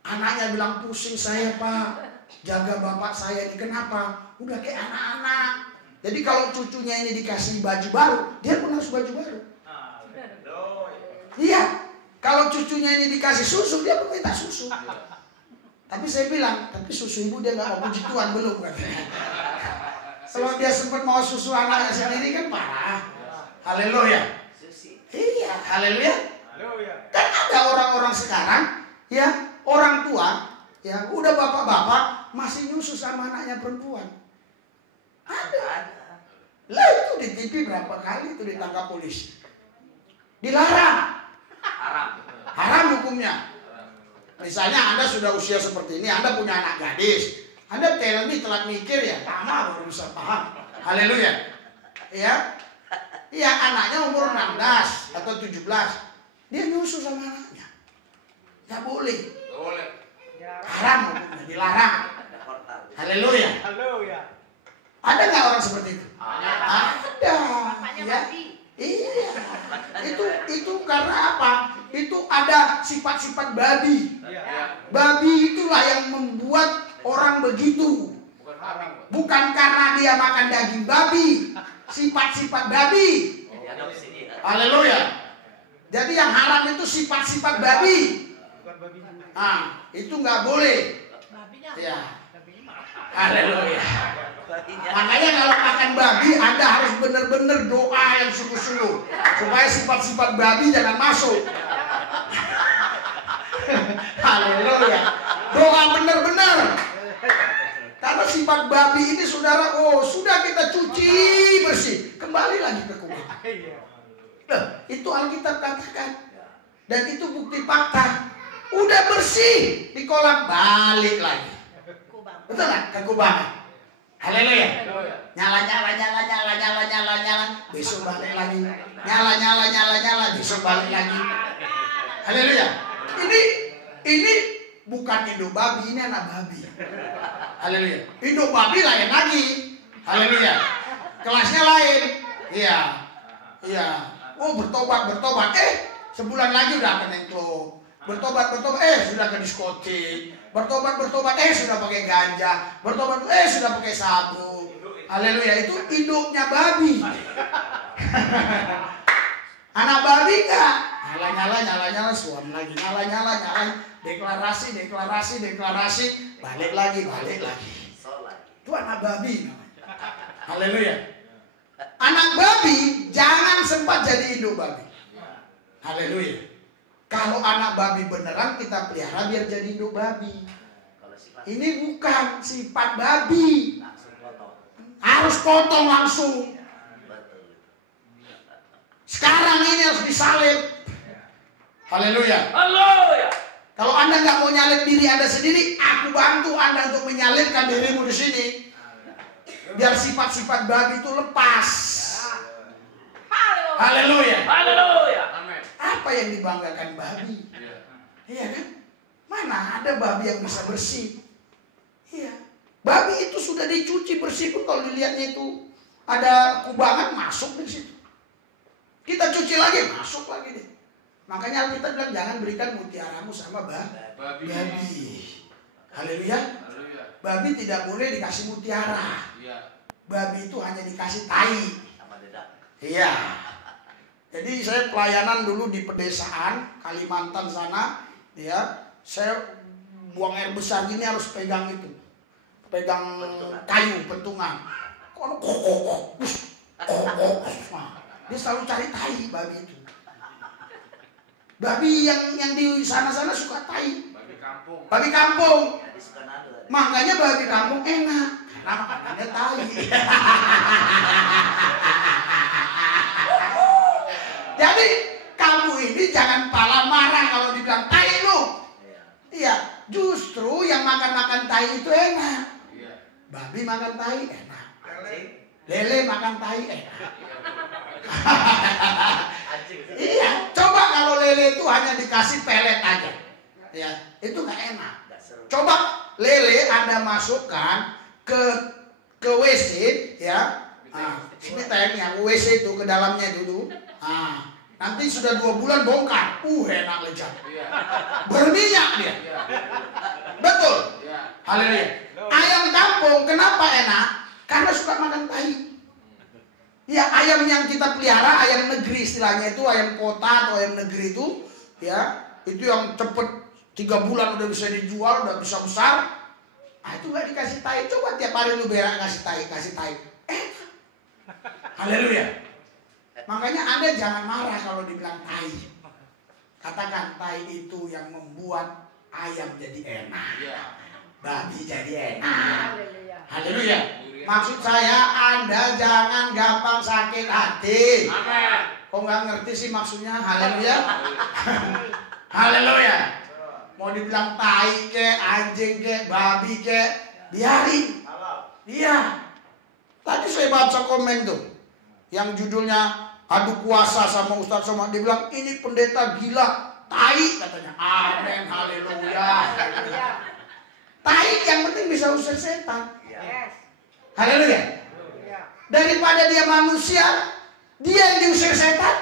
Anaknya bilang, pusing saya Pak, jaga bapak saya ini. Kenapa? Udah kayak anak-anak. Jadi kalau cucunya ini dikasih baju baru, dia pun harus baju baru. Iya, kalau cucunya ini dikasih susu, dia pun minta susu. Tapi saya bilang, tapi susu ibu dia nggak mau, puji Tuhan belum katanya. Kalau dia sempat mau susu anaknya sendiri kan parah. Haleluya. Iya, haleluya. Dan ada orang-orang sekarang, ya orang tua, ya udah bapak-bapak masih nyusu sama anaknya perempuan. Ada. Lah itu di TV berapa kali itu ditangkap polisi. Dilarang. Haram hukumnya. Misalnya Anda sudah usia seperti ini, Anda punya anak gadis, Anda tell me telat mikir ya, lama baru bisa paham. Haleluya. Ya. Iya, anaknya umur 16 atau 17. Dia nyusu sama anaknya. Nggak boleh. Haram hukumnya, dilarang. Haleluya. Ada nggak orang seperti itu? Ada. Ya. Iya. Itu karena apa? Itu ada sifat-sifat babi. Babi itulah yang membuat orang begitu. Bukan karena dia makan daging babi, sifat-sifat babi. Haleluya. Jadi yang haram itu sifat-sifat babi. Ah, itu nggak boleh. Ya. Haleluya. Makanya kalau makan babi, Anda harus benar-benar doa yang sungguh-sungguh supaya sifat-sifat babi jangan masuk. Haleluya. Doa benar-benar. Karena sifat babi ini saudara, sudah kita cuci bersih, kembali lagi ke kubah. Itu Alkitab katakan. Dan itu bukti fakta. Udah bersih di kolam, balik lagi. Betul nggak? Ke kubah. Haleluya. Nyala, besok balik lagi. Nyala, besok balik lagi. Haleluya. Ini bukan induk babi, ini anak babi. Haleluya. Induk babi lain lagi. Haleluya. Kelasnya lain. Iya. Bertobat. Sebulan lagi udah ke nengklub. Bertobat, sudah ke diskotik. Bertobat, sudah pakai ganja. Bertobat, sudah pakai sabu. Haleluya, itu induknya babi. Anak babi enggak? Nyala, suam lagi. Nyala. Deklarasi. Balik lagi. Itu anak babi. Haleluya. Anak babi jangan sempat jadi induk babi. Haleluya. Kalau anak babi beneran kita pelihara biar jadi induk babi. Ini bukan sifat babi. Harus potong langsung. Sekarang ini harus disalib. Haleluya. Kalau Anda nggak mau nyalip diri Anda sendiri, aku bantu Anda untuk menyalipkan dirimu di sini. Biar sifat-sifat babi itu lepas. Haleluya. Apa yang dibanggakan babi? Iya kan? Mana ada babi yang bisa bersih? Iya. Babi itu sudah dicuci bersih pun kalau dilihatnya itu ada kubangan masuk di situ. Kita cuci lagi, masuk lagi deh. Makanya Alkitab bilang jangan berikan mutiaramu sama babi. Haleluya. Babi tidak boleh dikasih mutiara. Babi itu hanya dikasih tai. Iya. Jadi saya pelayanan dulu di pedesaan Kalimantan sana, ya. Saya buang air besar gini harus pegang itu. Pegang kayu pentungan. Dia selalu cari tai babi itu. Babi yang di sana-sana suka tai. Babi kampung. Makanya babi kampung enak karena makanannya tai. Jadi kamu ini jangan pala marah kalau dibilang tai lu. Iya, justru yang makan tai itu enak. Babi makan tai enak. Lele makan tai enak. Iya, coba kalau lele itu hanya dikasih pelet aja. Ya, itu nggak enak. Coba lele Anda masukkan ke WC, ya. Ini tayangnya WC itu ke dalamnya dulu. Nanti sudah 2 bulan bongkar. Enak lezat. Berminyak dia. Betul. Haleluya. Ayam kampung kenapa enak? Karena suka makan tai. Ya, ayam yang kita pelihara, ayam negeri istilahnya itu, ayam kota atau ayam negeri itu, ya, itu yang cepet 3 bulan udah bisa dijual, udah bisa besar. Itu gak dikasih tai. Coba tiap hari lu berak kasih tai. Haleluya. Makanya Anda jangan marah kalau dibilang tai. Katakan tai itu yang membuat ayam jadi enak, babi jadi enak. Haleluya. Maksud saya Anda jangan gampang sakit hati. Kok nggak ngerti sih maksudnya? Haleluya. Haleluya. Mau dibilang tai ke, anjing ke, babi ke, biarin. Iya. Tadi saya baca komen tuh yang judulnya adu kuasa sama Ustadz Somad, dia bilang ini pendeta gila, tai katanya. Amin, haleluya. Tai yang penting bisa usir setan. Haleluya. Daripada dia manusia, dia yang diusir setan.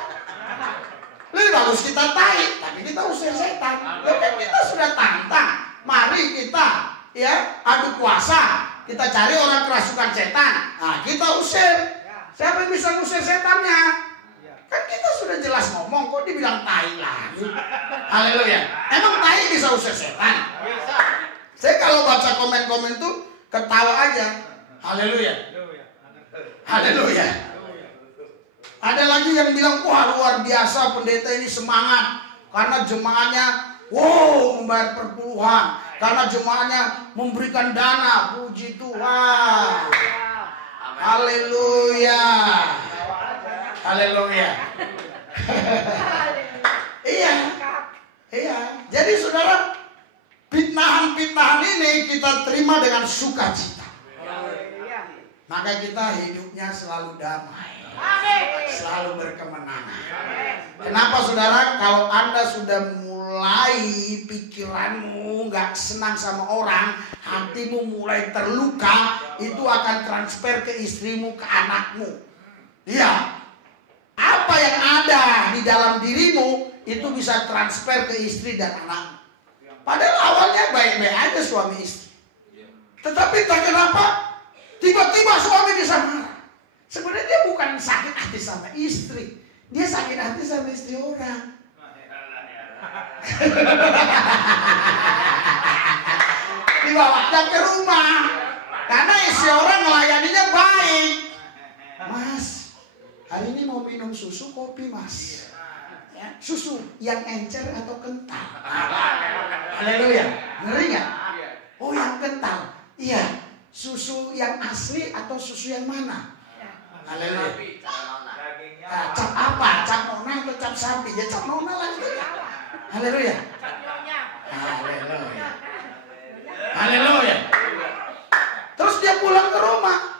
Lebih bagus kita tai, tapi kita usir setan. Loh kan kita sudah tantang. Mari kita ya adu kuasa. Kita cari orang kerasukan setan. Nah, kita usir. Siapa yang bisa ngusir setannya? Kan kita sudah jelas ngomong, kok dibilang tai lagi. Haleluya. Emang tai bisa usir setan? Saya kalau baca komen-komen tuh ketawa aja. Haleluya. Haleluya. Ada lagi yang bilang, wah luar biasa pendeta ini semangat. Karena jemaahnya, wow, membayar perpuluhan. Karena jemaahnya memberikan dana. Puji Tuhan. Haleluya. Haleluya. Iya. Jadi saudara, fitnahan-fitnahan ini kita terima dengan sukacita. Maka kita hidupnya selalu damai, selalu berkemenangan. Kenapa saudara? Kalau Anda sudah mulai pikiranmu nggak senang sama orang, hatimu mulai terluka, itu akan transfer ke istrimu, ke anakmu. Iya. Apa yang ada di dalam dirimu itu bisa transfer ke istri dan anak. Padahal awalnya baik-baik aja suami istri. Tetapi tak kenapa tiba-tiba suami bisa marah. Sebenarnya dia bukan sakit hati sama istri, dia sakit hati sama istri orang. Dibawanya ke rumah karena istri orang melayaninya baik. Mas, hari ini mau minum susu kopi mas? Ya, susu yang encer atau kental? Haleluya. Ngeri nggak? Oh yang kental. Iya. Susu yang asli atau susu yang mana? Haleluya. Cap apa? Cap nona atau cap sapi? Ya cap nona lah itu. Haleluya. Haleluya. Haleluya. Terus dia pulang ke rumah.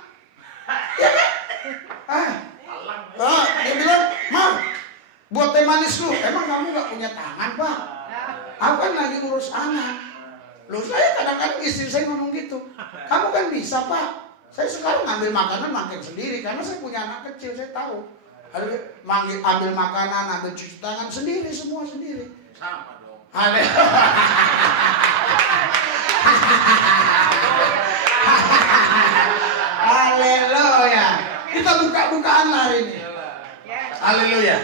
Ya kan? Dia bilang, "Mam, buat teh manis lu. Emang kamu gak punya tangan, Pak? Aku kan lagi ngurus anak." Loh, saya kadang-kadang istri saya ngomong gitu. "Kamu kan bisa, Pak. Saya sekarang ngambil makanan makan sendiri karena saya punya anak kecil, saya tahu. Ambil makanan, ambil cuci tangan sendiri, semua sendiri." Sama dong. Haleluya. Kita buka-bukaan hari ini. Haleluya.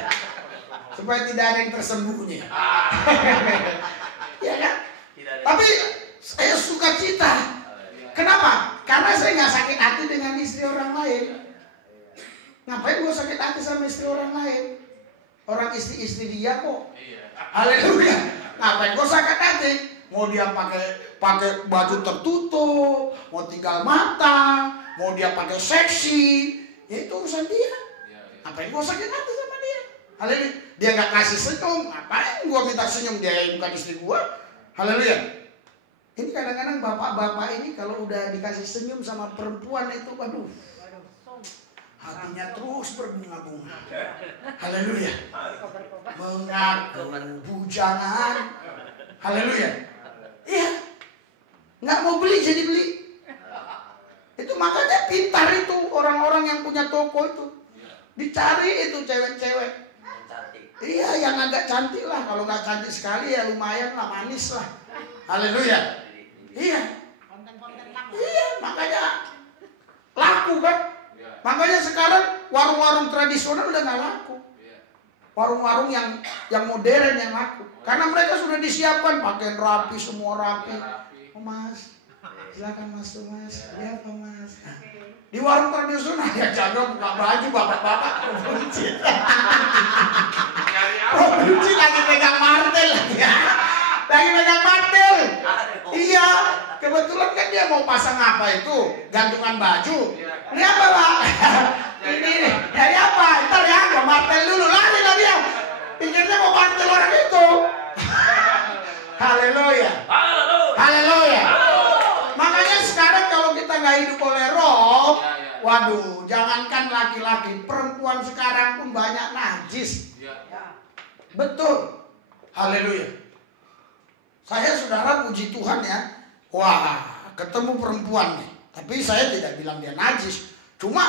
Supaya tidak ada yang tersembunyi. Ya kan? Tapi saya suka cita. Kenapa? Karena saya nggak sakit hati dengan istri orang lain. Ngapain gue sakit hati sama istri orang lain? Orang istri-istri dia kok. Haleluya. Ngapain gue sakit hati? Mau dia pakai baju tertutup, mau tinggal mata, mau dia pakai seksi, ya itu urusan dia. Ngapain gue sakit hati sama dia? Haleluya. Dia nggak kasih senyum, ngapain gue minta senyum? Dia bukan istri gue. Haleluya. Ini kadang-kadang bapak-bapak ini kalau udah dikasih senyum sama perempuan itu, aduh, hatinya terus berbunga-bunga. Haleluya. Mengaku bujangan. Haleluya. Iya. Nggak mau beli jadi beli. Itu makanya pintar itu orang-orang yang punya toko itu. Dicari itu cewek-cewek. Iya, yang agak cantik lah. Kalau nggak cantik sekali ya lumayan lah, manis lah. Haleluya. Iya. Konten-konten laku. Iya, makanya laku kan. Makanya sekarang warung-warung tradisional udah nggak laku. Warung-warung yang modern yang laku. Karena mereka sudah disiapkan pakaian rapi, semua rapi. Oh Mas, silakan masuk Mas. Iya apa Mas? Di warung tradisional ya jaga buka baju bapak-bapak kunci. Kunci lagi pegang martel lagi pegang martel. Iya, kebetulan kan dia mau pasang apa itu? Gantungan baju. Ini apa Pak? Ini dari apa? Ntar ya, gua martel dulu. Lari lah dia. Pikirnya mau martel orang itu. Haleluya. Haleluya. Makanya sekarang kalau kita nggak hidup oleh roh, waduh, jangankan laki-laki, perempuan sekarang pun banyak najis. Betul. Haleluya. Saya saudara puji Tuhan ya. Wah, ketemu perempuan nih. Tapi saya tidak bilang dia najis. Cuma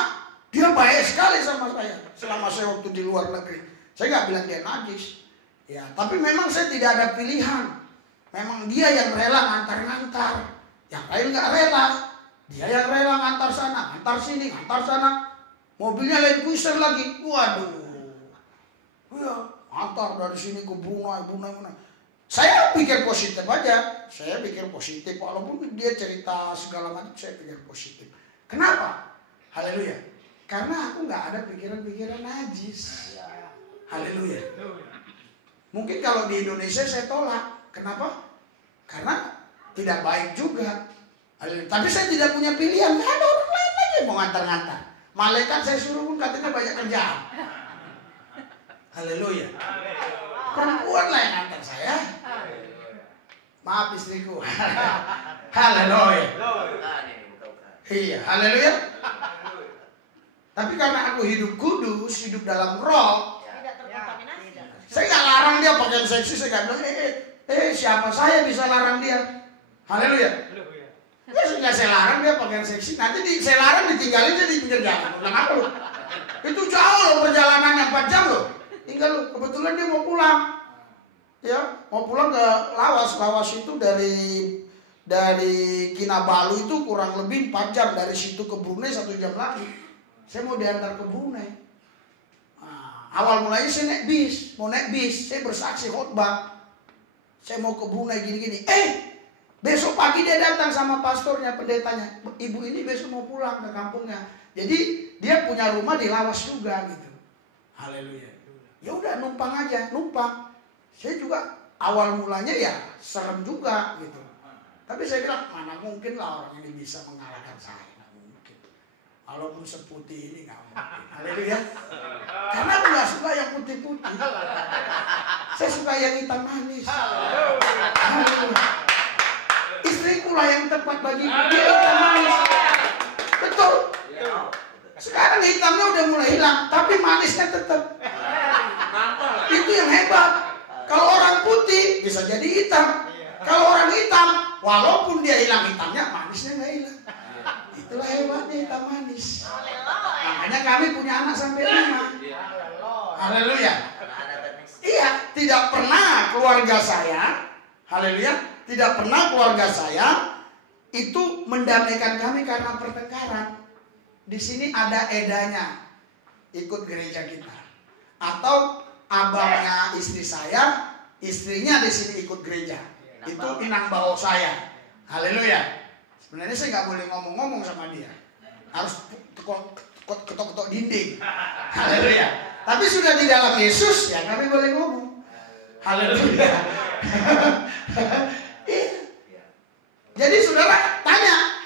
dia baik sekali sama saya. Selama saya waktu di luar negeri. Saya nggak bilang dia najis. Ya, tapi memang saya tidak ada pilihan. Memang dia yang rela ngantar-ngantar. Yang lain nggak rela. Dia yang rela ngantar sana, ngantar sini, ngantar sana. Mobilnya Land Cruiser lagi. Waduh. Ya, ngantar dari sini ke Brunei. Saya pikir positif aja. Saya pikir positif. Walaupun dia cerita segala macam, saya pikir positif. Kenapa? Haleluya. Karena aku nggak ada pikiran-pikiran najis. Haleluya. Mungkin kalau di Indonesia saya tolak. Kenapa? Karena tidak baik juga. Tapi saya tidak punya pilihan. Nggak ada orang lain lagi yang mau ngantar-ngantar. Malaikat saya suruh pun katanya banyak kerjaan. Haleluya. Perempuan lah yang ngantar saya. Maaf istriku. Haleluya. Iya, haleluya. Tapi karena aku hidup kudus, hidup dalam roh, Tidak terkontaminasi. saya nggak larang dia pakaian seksi. Saya nggak bilang, siapa saya bisa larang dia? Haleluya. Ya sudah saya larang dia pakaian seksi. Nanti saya larang ditinggalin dia di pinggir jalan. Bilang apa lu? Itu jauh loh perjalanannya 4 jam loh. Tinggal lu. Kebetulan dia mau pulang. Ya, mau pulang ke Lawas. Lawas itu dari Kinabalu itu kurang lebih 4 jam. Dari situ ke Brunei 1 jam lagi. Saya mau diantar ke Brunei. Nah, awal mulanya saya naik bis. Mau naik bis, saya bersaksi khotbah. Saya mau ke Brunei gini-gini. Besok pagi dia datang sama pastornya, pendetanya. Ibu ini besok mau pulang ke kampungnya. Jadi dia punya rumah di Lawas juga gitu. Haleluya. Ya udah numpang aja, numpang. Saya juga awal mulanya ya serem juga gitu. Tapi saya bilang mana mungkin lah orang ini bisa mengalahkan saya. Nggak mungkin. Walaupun seputih ini nggak mungkin. Haleluya. Karena aku nggak suka yang putih-putih. Saya suka yang hitam manis. Haleluya. Istriku lah yang tepat bagiku, dia hitam manis. Betul. Sekarang hitamnya udah mulai hilang, tapi manisnya tetap. Itu yang hebat. Kalau orang putih bisa jadi hitam. Kalau orang hitam, walaupun dia hilang hitamnya, manisnya nggak hilang. Itulah hebatnya hitam manis. Makanya kami punya anak sampai 5. Haleluya. Iya, tidak pernah keluarga saya, haleluya, tidak pernah keluarga saya itu mendamaikan kami karena pertengkaran. Di sini ada edanya, ikut gereja kita. Atau abangnya istri saya, istrinya di sini ikut gereja. Itu inang bau saya. Haleluya. Sebenarnya saya nggak boleh ngomong-ngomong sama dia. Harus ketok-ketok dinding. Haleluya. Tapi sudah di dalam Yesus ya kami boleh ngomong. Haleluya. Jadi saudara tanya,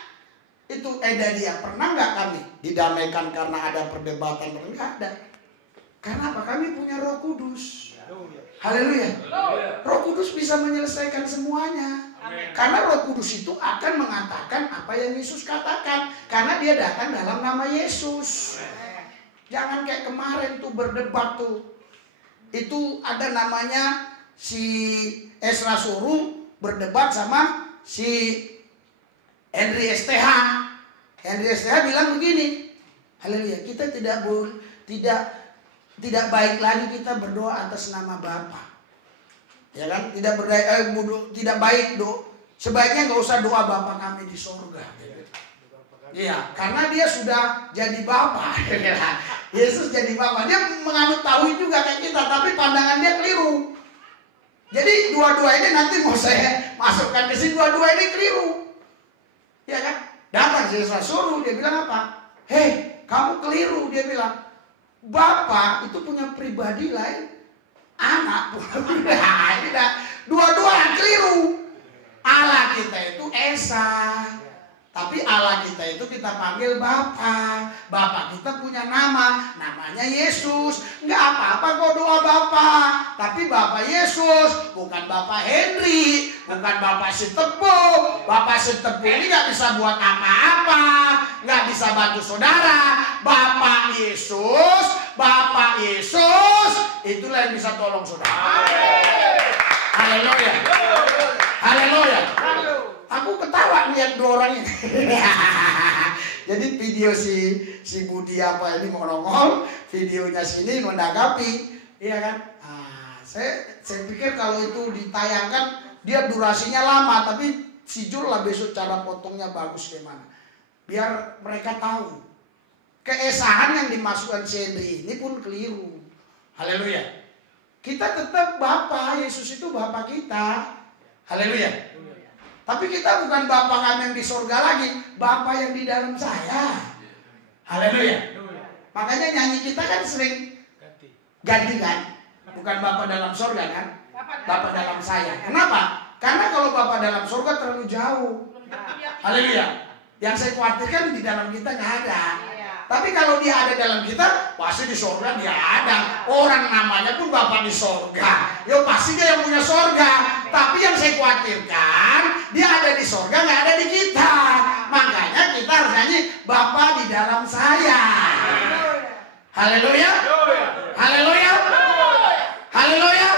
itu dia pernah nggak kami didamaikan karena ada perdebatan? Nggak ada. Karena apa? Kami punya Roh Kudus. Haleluya. Roh Kudus bisa menyelesaikan semuanya. Karena Roh Kudus itu akan mengatakan apa yang Yesus katakan. Karena dia datang dalam nama Yesus. Jangan kayak kemarin tuh berdebat tuh. Itu ada namanya si Ezra Suruh berdebat sama si Henry STH. Henry STH bilang begini. Haleluya, kita tidak tidak baik lagi kita berdoa atas nama Bapa. Ya kan? Tidak baik sebaiknya nggak usah doa Bapa kami di sorga. Iya, karena dia sudah jadi Bapa. Yesus jadi Bapa. Dia menganut tauhid juga kayak kita, tapi pandangan dia keliru. Jadi dua-dua ini nanti mau saya masukkan ke sini, dua-dua ini keliru. Ya kan? Datang Yesus suruh, dia bilang apa? Hei, kamu keliru, dia bilang. Bapa itu punya pribadi lain, anak ini dah dua-dua keliru. Allah kita itu Esa, tapi Allah kita itu kita panggil Bapa. Bapa kita punya nama, namanya Yesus. Nggak apa-apa kok doa Bapa, tapi Bapa Yesus, bukan Bapa Henry, bukan Bapa Sitepu. Bapa Sitepu ini nggak bisa buat apa-apa, nggak bisa bantu saudara. Bapa Yesus, itulah yang bisa tolong saudara. Haleluya. Haleluya. Aku ketawa lihat dua orang ini. Jadi video si Budi apa ini mau nongol, videonya sini menanggapi, iya kan? Nah, saya pikir kalau itu ditayangkan dia durasinya lama, tapi si Jul lah besok cara potongnya bagus gimana. Biar mereka tahu keesahan yang dimasukkan si Henry ini pun keliru. Haleluya. Kita tetap Bapa, Yesus itu Bapa kita. Haleluya. Tapi kita bukan Bapa kami yang di sorga lagi, Bapa yang di dalam saya. Haleluya. Makanya nyanyi kita kan sering ganti kan? Bukan Bapa dalam sorga kan? Bapa dalam saya. Kenapa? Karena kalau Bapa dalam sorga terlalu jauh. Haleluya. Yang saya khawatirkan di dalam kita nggak ada. Tapi kalau dia ada dalam kita, pasti di sorga dia ada. Orang namanya pun Bapa di sorga. Ya pasti dia yang punya sorga. Tapi yang saya khawatirkan, dia ada di sorga, nggak ada di kita. Makanya kita harus nyanyi, Bapa di dalam saya. Haleluya. Haleluya. Haleluya.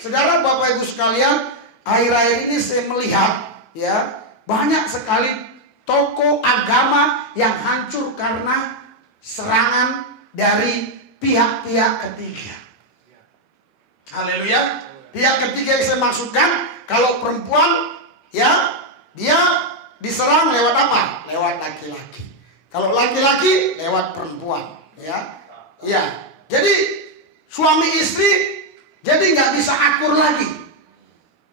Saudara, Bapak Ibu sekalian, akhir-akhir ini saya melihat ya banyak sekali tokoh agama yang hancur karena serangan dari pihak-pihak ketiga. Haleluya. Pihak ketiga yang saya maksudkan, kalau perempuan ya dia diserang lewat apa? Lewat laki-laki. Kalau laki-laki lewat perempuan, ya. Ya. Jadi suami istri jadi nggak bisa akur lagi.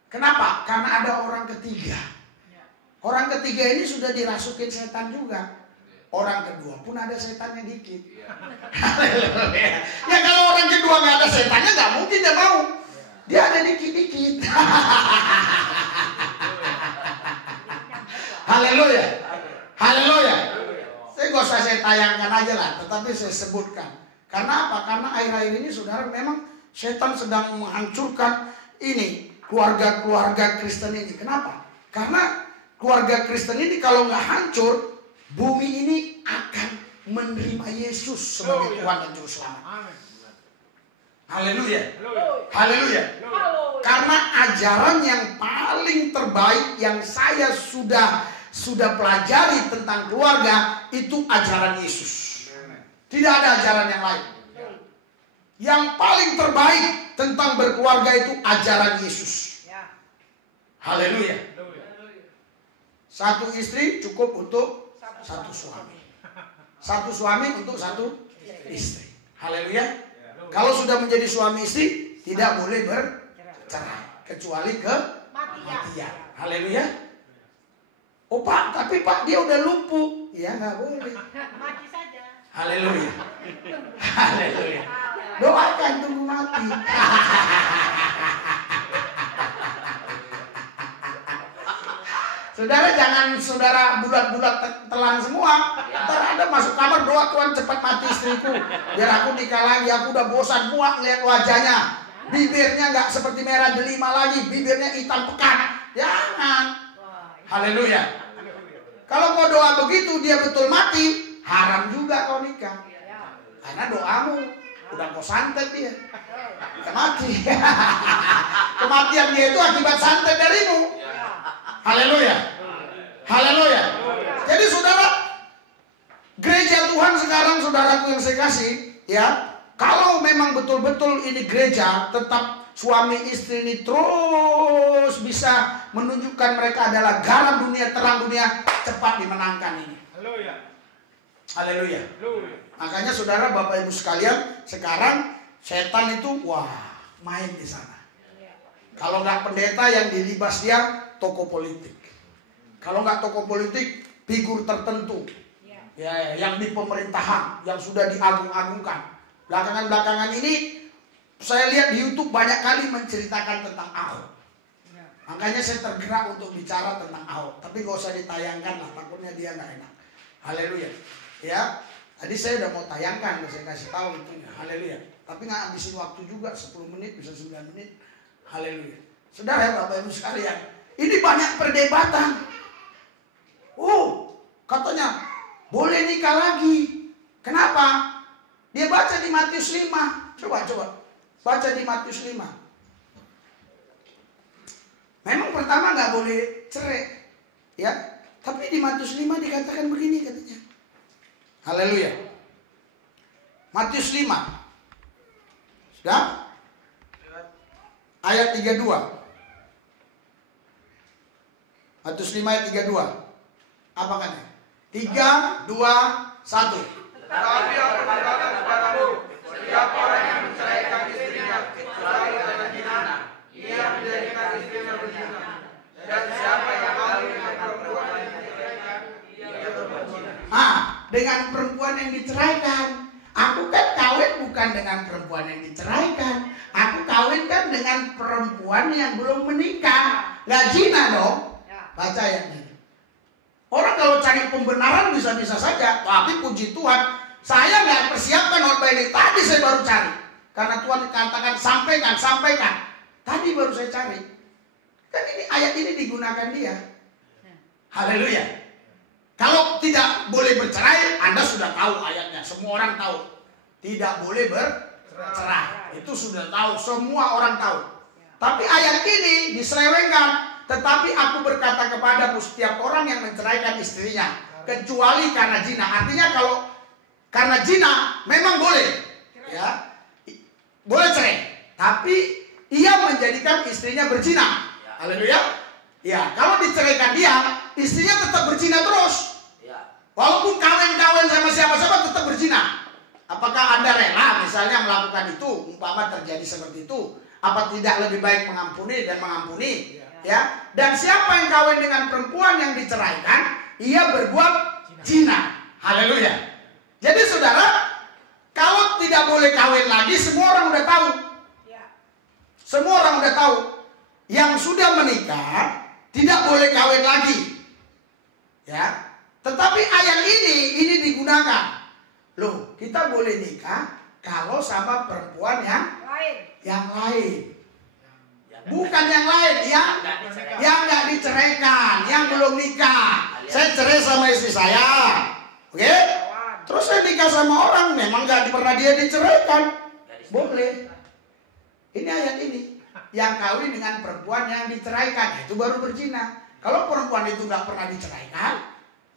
Kenapa? Karena ada orang ketiga. Orang ketiga ini sudah dirasukin setan juga. Orang kedua pun ada setannya dikit. Ya kalau orang kedua nggak ada setannya nggak mungkin dia mau. Dia ada dikit-dikit. Haleluya. Haleluya. Saya nggak usah saya tayangkan aja lah, tetapi saya sebutkan. Karena apa? Karena akhir-akhir ini saudara memang setan sedang menghancurkan ini keluarga-keluarga Kristen ini. Kenapa? Karena keluarga Kristen ini kalau nggak hancur, bumi ini akan menerima Yesus sebagai Tuhan dan Juru Selamat. Haleluya. Haleluya. Karena ajaran yang paling terbaik yang saya sudah pelajari tentang keluarga itu ajaran Yesus. Tidak ada ajaran yang lain. Yang paling terbaik tentang berkeluarga itu ajaran Yesus. Haleluya. Satu istri cukup untuk satu suami. Satu suami untuk satu istri. Haleluya. Kalau sudah menjadi suami istri, tidak boleh bercerai. Kecuali kematian. Haleluya. Oh Pak, tapi Pak dia udah lumpuh. Ya nggak boleh. Mati saja. Haleluya. Haleluya. Doakan tunggu mati. Saudara jangan saudara bulat-bulat telan semua. Ntar Anda masuk kamar doa, Tuhan cepat mati istriku. Biar aku nikah lagi, aku udah bosan muak lihat wajahnya. Bibirnya nggak seperti merah delima lagi, bibirnya hitam pekat. Jangan. Haleluya. Kalau kau doa begitu dia betul mati, haram juga kau nikah. Karena doamu udah kau santet dia. Mati. Kematian dia itu akibat santet darimu. Haleluya. Haleluya. Jadi saudara, gereja Tuhan sekarang saudaraku yang saya kasih, ya, Kalau memang betul-betul ini gereja, tetap suami istri ini terus bisa menunjukkan mereka adalah garam dunia, terang dunia, cepat dimenangkan ini. Haleluya. Haleluya. Haleluya. Makanya saudara, Bapak Ibu sekalian, sekarang setan itu main di sana. Kalau nggak pendeta, yang dilibas dia tokoh politik. Kalau nggak tokoh politik, figur tertentu, ya, yang di pemerintahan, yang sudah diagung-agungkan. Belakangan ini saya lihat di YouTube banyak kali menceritakan tentang Ahok. Makanya saya tergerak untuk bicara tentang Ahok. Tapi gak usah ditayangkan lah, takutnya dia nggak enak. Haleluya. Ya, tadi saya udah mau tayangkan, saya kasih tahu itu. Haleluya. Tapi nggak habisin waktu juga, 10 menit bisa 9 menit. Haleluya. Saudara, Bapak Ibu sekalian, ini banyak perdebatan. Katanya boleh nikah lagi. Kenapa? Dia baca di Matius 5. Coba. Baca di Matius 5. Memang pertama nggak boleh cerai. Ya. Tapi di Matius 5 dikatakan begini katanya. Haleluya. Matius 5. Sudah? Ayat 32. Matius 5 ayat 32. Apa katanya? 3, 2, 1. Tetapi aku berkata kepadamu, setiap orang yang menceraikan istrinya kecuali dengan zina, ia menjadikan istrinya berzina. Dan siapa yang kawin dengan perempuan yang diceraikan, ia berbuat zina. Dengan perempuan yang diceraikan. Aku kan kawin bukan dengan perempuan yang diceraikan. Aku kawin kan dengan perempuan yang belum menikah. Nggak zina dong. Baca ayatnya. Orang kalau cari pembenaran bisa-bisa saja. Tapi puji Tuhan, saya nggak persiapkan khotbah ini. Tadi saya baru cari. Karena Tuhan katakan sampaikan. Tadi baru saya cari. Kan ini ayat ini digunakan dia. Haleluya. Kalau tidak boleh bercerai, Anda sudah tahu ayatnya. Semua orang tahu. Tidak boleh bercerai. Itu sudah tahu. Semua orang tahu. Tapi ayat ini diselewengkan. Tetapi aku berkata kepadamu, setiap orang yang menceraikan istrinya kecuali karena zina. Artinya kalau karena zina memang boleh, ya, boleh cerai. Tapi ia menjadikan istrinya berzina. Haleluya. Ya, kalau diceraikan dia, istrinya tetap berzina terus. Walaupun kawin-kawin sama siapa-siapa tetap berzina. Apakah Anda rela misalnya melakukan itu? Umpama terjadi seperti itu, apa tidak lebih baik mengampuni dan mengampuni? Ya, dan siapa yang kawin dengan perempuan yang diceraikan, ia berbuat zina. Haleluya. Jadi saudara, kalau tidak boleh kawin lagi, semua orang udah tahu. Semua orang udah tahu. Yang sudah menikah tidak boleh kawin lagi. Ya. Tetapi ayat ini digunakan. Loh, kita boleh nikah kalau sama perempuan yang lain. Bukan yang lain, yang nggak diceraikan, yang belum nikah. Saya cerai sama istri saya, oke? Terus saya nikah sama orang, memang nggak pernah dia diceraikan, boleh. Ini ayat ini, yang kawin dengan perempuan yang diceraikan, itu baru berzina. Kalau perempuan itu nggak pernah diceraikan,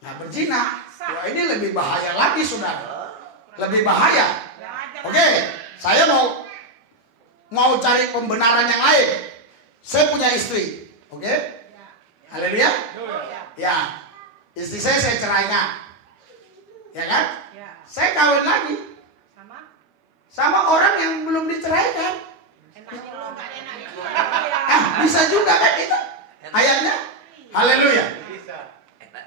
nggak berzina. Wah, ini lebih bahaya lagi, saudara. Lebih bahaya. Oke, saya mau cari pembenaran yang lain. Saya punya istri, oke? Haleluya. Ya, istri saya ceraikan, ya kan? Saya kawin lagi sama orang yang belum diceraikan. Bisa juga kan itu ayatnya? Haleluya.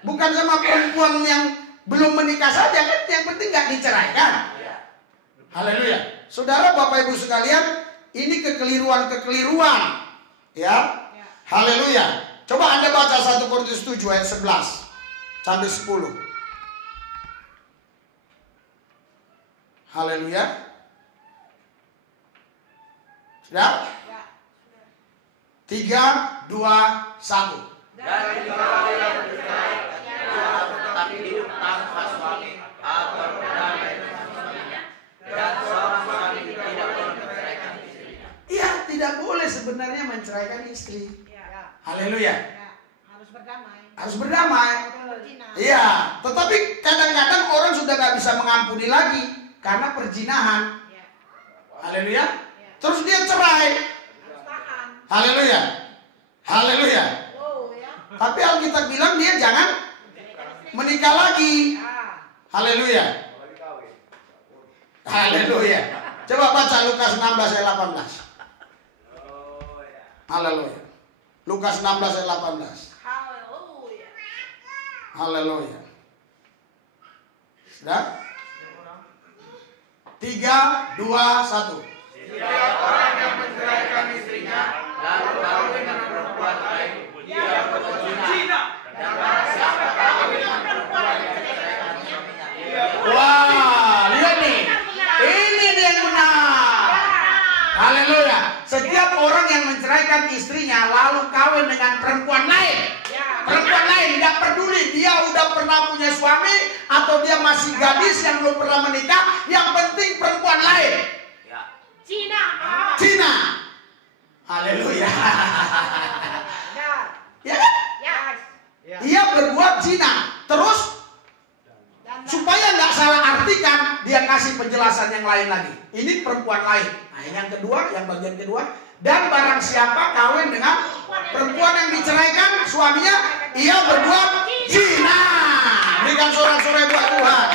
Bukan sama perempuan yang belum menikah saja kan? Yang penting nggak diceraikan. Haleluya. Saudara, Bapak Ibu sekalian, ini kekeliruan. Ya, haleluya. Coba Anda baca 1 Korintus 7 ayat 11 sampai 10. Haleluya. Sudah? 3, 2, 1. Dan jika kalian bercerai, tetapi hidup tanpa suami atau berdamai dengan suaminya, dan seorang suami tidak boleh menceraikan istrinya. Iya, tidak boleh sebenarnya menceraikan istri. Haleluya. Harus berdamai. Harus berdamai. Iya, tetapi kadang-kadang orang sudah nggak bisa mengampuni lagi karena perzinahan. Haleluya. Terus dia cerai. Harus tahan. Haleluya. Haleluya. Oh ya. Tapi Alkitab bilang dia jangan menikah lagi. Ya. Haleluya. Haleluya. Coba baca Lukas 16 ayat 18. Haleluya. Lukas 16 ayat 18. Haleluya. Haleluya. Sudah? 3, 2, 1. Setiap orang yang menceraikan istrinya lalu kawin dengan perempuan lain, dia berbuat zina. Dan barang siapa kawin dengan perempuan yang menceraikan suaminya, dia Wah, lihat nih. Ini dia yang benar. Haleluya. Setiap orang yang menceraikan istrinya lalu kawin dengan perempuan lain. Perempuan lain, tidak peduli dia udah pernah punya suami atau dia masih gadis yang belum pernah menikah, yang penting perempuan lain. Cina. Cina. Haleluya. Ya. Ya kan? Ya. Dia berbuat zina. Terus supaya nggak salah artikan, dia kasih penjelasan yang lain lagi. Ini perempuan lain. Nah, ini yang kedua, yang bagian kedua. Dan barang siapa kawin dengan perempuan yang diceraikan suaminya, ia berbuat zina. Berikan sorak-sorai buat Tuhan.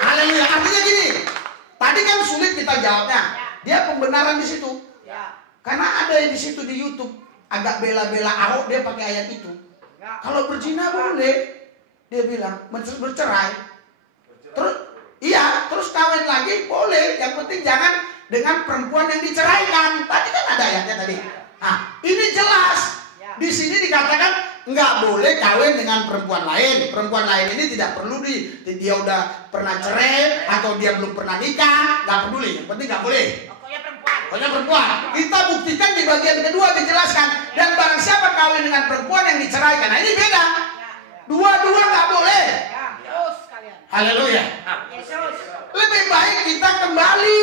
Haleluya. Artinya gini. Tadi kan sulit kita jawabnya. Dia pembenaran di situ. Ya. Karena ada yang di situ di YouTube agak bela-bela Ahok, dia pakai ayat itu. Kalau berzina boleh, dia bilang bercerai. Terus kawin lagi boleh. Yang penting jangan dengan perempuan yang diceraikan. Tadi kan ada ayatnya tadi. Nah, ini jelas. Di sini dikatakan nggak boleh kawin dengan perempuan lain. Perempuan lain ini tidak perlu dia udah pernah cerai atau dia belum pernah nikah, nggak peduli. Yang penting nggak boleh. Pokoknya perempuan. Kita buktikan di bagian kedua dijelaskan. Dan barang siapa kawin dengan perempuan yang diceraikan. Nah, ini beda. Dua-dua nggak boleh. Terus kalian. Haleluya. Yesus. Lebih baik kita kembali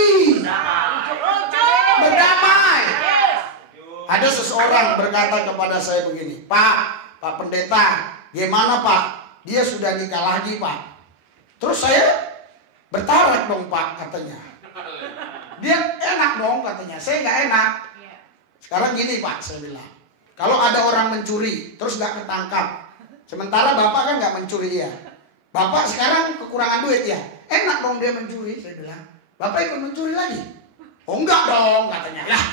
berdamai. Ada seseorang berkata kepada saya begini, Pak Pendeta, gimana Pak? Dia sudah nikah lagi Pak. Terus saya bertarak dong Pak katanya. Dia enak dong katanya, saya nggak enak. Sekarang gini Pak, saya bilang, kalau ada orang mencuri terus nggak ketangkap, sementara Bapak kan nggak mencuri ya. Bapak sekarang kekurangan duit ya, enak dong dia mencuri. Saya bilang, Bapak ikut mencuri lagi? Oh enggak dong katanya. Lah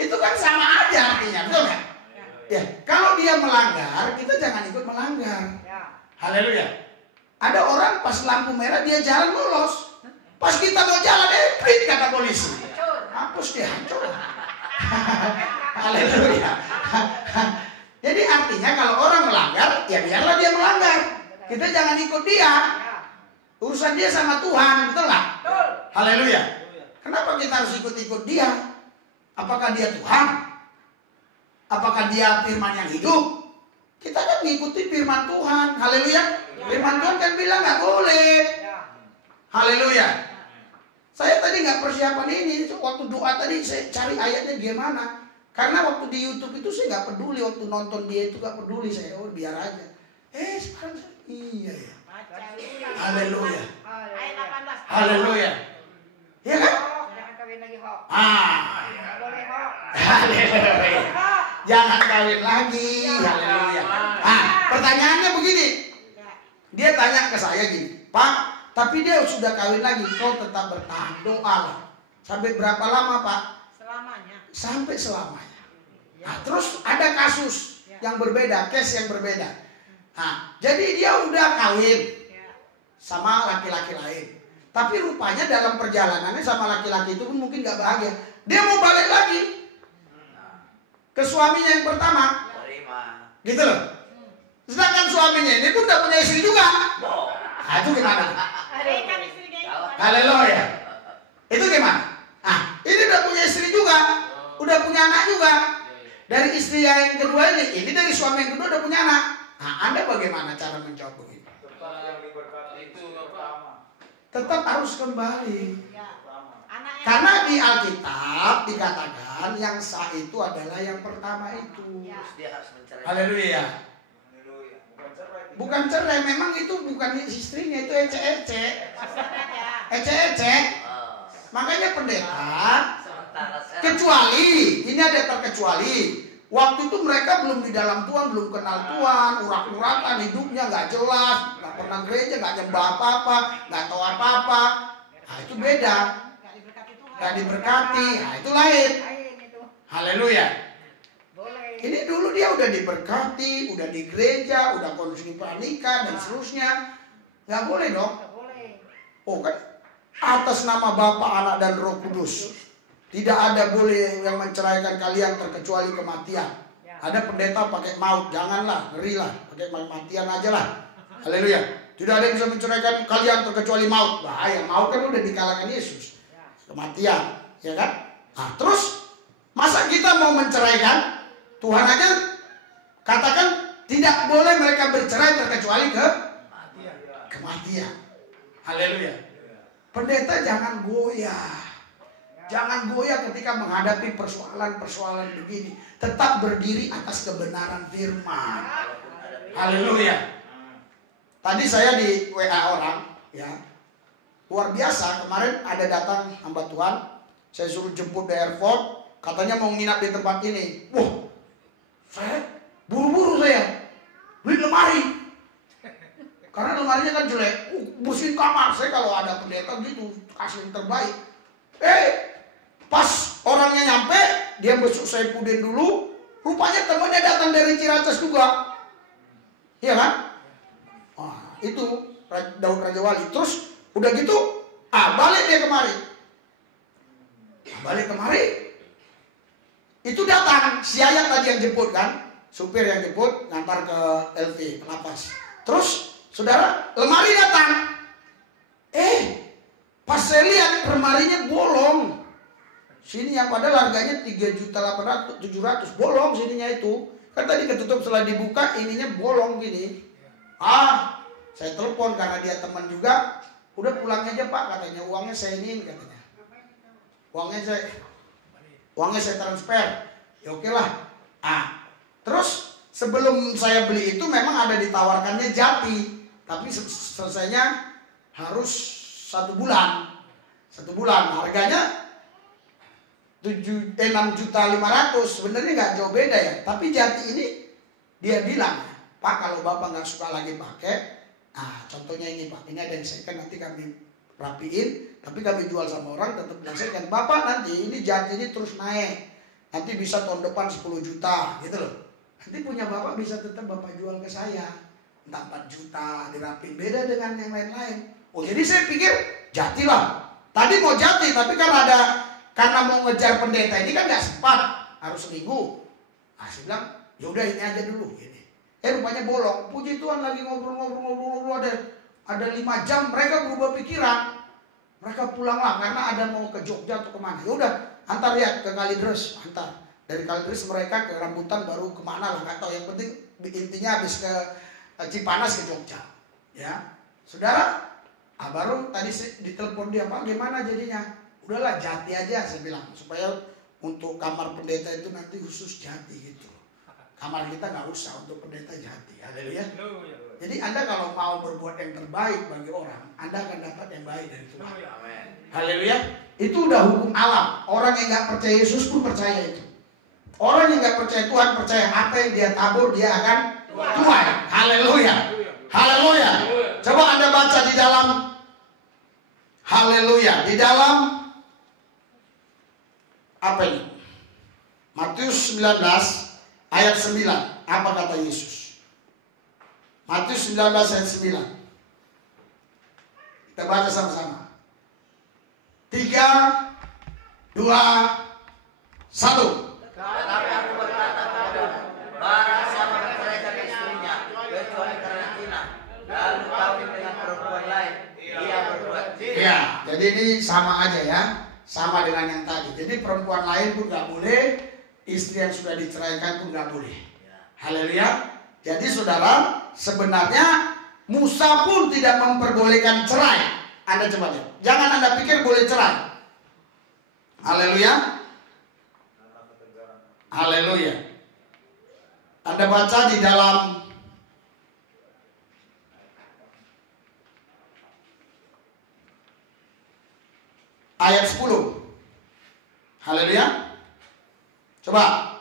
itu kan sama aja artinya, betul nggak? Ya, kalau dia melanggar, kita jangan ikut melanggar. Haleluya. Ada orang pas lampu merah dia jalan lolos. Pas kita mau jalan, prit kata polisi. Hapus dia, hancur. Haleluya. Jadi artinya kalau orang melanggar, ya biarlah dia melanggar. Kita jangan ikut dia. Urusan dia sama Tuhan, betul nggak? Haleluya. Kenapa kita harus ikut-ikut dia? Apakah dia Tuhan? Apakah dia firman yang hidup? Kita kan mengikuti firman Tuhan. Haleluya. Firman Tuhan kan bilang nggak boleh. Haleluya. Saya tadi nggak persiapan ini. Waktu doa tadi saya cari ayatnya gimana. Karena waktu di YouTube itu saya nggak peduli. Waktu nonton dia itu nggak peduli. Saya biar aja. Sekarang iya ya. Haleluya. Ayat 18. Haleluya. Iya kan? Jangan kawin lagi, Ho. Haleluya. Boleh, Ho. Jangan kawin lagi. Haleluya. Pertanyaannya begini. Dia tanya ke saya gini, Pak, tapi dia sudah kawin lagi, kau tetap bertahan, doa lah. Sampai berapa lama Pak? Selamanya. Sampai selamanya. Nah, terus ada kasus yang berbeda, case yang berbeda. Nah, jadi dia udah kawin sama laki-laki lain. Tapi rupanya dalam perjalanannya sama laki-laki itu pun mungkin gak bahagia. Dia mau balik lagi ke suaminya yang pertama. Gitu loh. Sedangkan suaminya ini pun udah punya istri juga. Nah, itu gimana? Haleluya. Itu gimana? Nah, ini udah punya istri juga, udah punya anak juga. Dari istri yang kedua ini dari suami yang kedua udah punya anak. Nah, Anda bagaimana cara menjawab begitu? Tetap harus kembali. Karena di Alkitab dikatakan yang sah itu adalah yang pertama itu. Haleluya. Bukan cerai, memang itu bukan istrinya, itu ece-ece. Ece-ece. Makanya pendeta Kecuali, ini ada terkecuali. Waktu itu mereka belum di dalam Tuhan, belum kenal Tuhan, urak-urakan hidupnya nggak jelas, nggak pernah gereja, nggak nyembah apa-apa, nggak tahu apa-apa. Nah itu beda, Nggak diberkati Tuhan. nggak diberkati. Nah itu lain. Lain itu. Haleluya. Boleh. Ini dulu dia udah diberkati, udah di gereja, udah konsumsi pernikah dan seterusnya. Nggak boleh dong. Nggak boleh. Oh kan, atas nama Bapa, Anak dan Roh Kudus. Tidak ada boleh yang menceraikan kalian terkecuali kematian. Ya. Ada pendeta pakai maut, janganlah, ngeri lah, pakai kematian aja lah. Haleluya. Tidak ada yang bisa menceraikan kalian terkecuali maut. Bahaya, maut kan udah dikalahkan Yesus. Ya. Kematian, ya kan? Nah, terus masa kita mau menceraikan? Tuhan aja katakan tidak boleh mereka bercerai terkecuali kematian. Haleluya. Pendeta jangan goyah. Jangan goyah ketika menghadapi persoalan-persoalan begini. Tetap berdiri atas kebenaran firman. Haleluya. Tadi saya di WA orang, ya. Luar biasa, kemarin ada datang hamba Tuhan. Saya suruh jemput di airport. Katanya mau nginap di tempat ini. Wah, saya buru-buru saya beli lemari. Karena lemarinya kan jelek. Bersihin kamar. Saya kalau ada pendeta gitu, kasih yang terbaik. Pas orangnya nyampe, dia besok saya pudin dulu. Rupanya temannya datang dari Ciracas juga. Iya kan? Wah, itu Daud Raja Wali. Terus udah gitu, balik dia kemari. Balik kemari. Itu datang, si Ayat tadi yang jemput kan. Supir yang jemput, ngantar ke LV, ke lapas. Terus, saudara, lemari datang. Pas saya lihat, lemarinya bolong. Sini yang padahal harganya 3.800.700, bolong sininya itu. Kan tadi ketutup setelah dibuka, ininya bolong gini. Saya telepon karena dia teman juga. Udah pulang aja Pak, katanya uangnya saya iniin katanya. Uangnya saya transfer. Ya oke lah. Terus sebelum saya beli itu memang ada ditawarkannya Jati, tapi selesainya harus 1 bulan. 1 bulan harganya 6.500.000. Sebenarnya nggak jauh beda ya. Tapi Jati ini dia bilang, Pak kalau Bapak nggak suka lagi pakai, contohnya ini Pak, ini ada yang second, nanti kami rapiin, tapi kami jual sama orang tetap bilang second. Bapak nanti ini Jati ini terus naik, nanti bisa tahun depan 10 juta gitu loh. Nanti punya Bapak bisa tetap Bapak jual ke saya, entah 4 juta dirapiin, beda dengan yang lain-lain. Jadi saya pikir Jati lah. Tadi mau Jati, tapi karena mau ngejar pendeta ini kan nggak sempat, harus seminggu. Saya bilang, yaudah ini aja dulu. Gini. Rupanya bolong. Puji Tuhan lagi ngobrol ada 5 jam, mereka berubah pikiran. Mereka pulang lah karena ada mau ke Jogja atau kemana. Yaudah, antar ya ke Kalideres, antar. Dari Kalideres mereka ke Rambutan baru kemana lah, nggak tahu. Yang penting intinya habis ke Cipanas ke Jogja. Ya, saudara. Baru tadi ditelepon dia, Pak gimana jadinya? Udahlah Jati aja saya bilang, supaya untuk kamar pendeta itu nanti khusus Jati gitu. Kamar kita nggak usah untuk pendeta Jati. Haleluya. Jadi Anda kalau mau berbuat yang terbaik bagi orang, Anda akan dapat yang baik dari Tuhan. Haleluya. Itu udah hukum alam. Orang yang nggak percaya Yesus pun percaya itu. Orang yang nggak percaya Tuhan percaya apa yang dia tabur dia akan tuai. Haleluya. Haleluya. Coba Anda baca di dalam Haleluya. Di dalam apa ini? Matius 19 ayat 9. Apa kata Yesus? Matius 19 ayat 9. Kita baca sama-sama. 3, 2, 1. Tetapi aku berkata kepadamu, barang siapa menceraikan istrinya, kecuali karena zina, lalu kawin dengan perempuan lain, ia berbuat zina. Ya, jadi ini sama aja ya. Sama dengan yang tadi. Jadi perempuan lain pun nggak boleh, istri yang sudah diceraikan pun nggak boleh. Haleluya. Jadi saudara, sebenarnya Musa pun tidak memperbolehkan cerai. Anda coba lihat. Jangan Anda pikir boleh cerai. Haleluya. Haleluya. Anda baca di dalam ayat 10. Haleluya. Coba.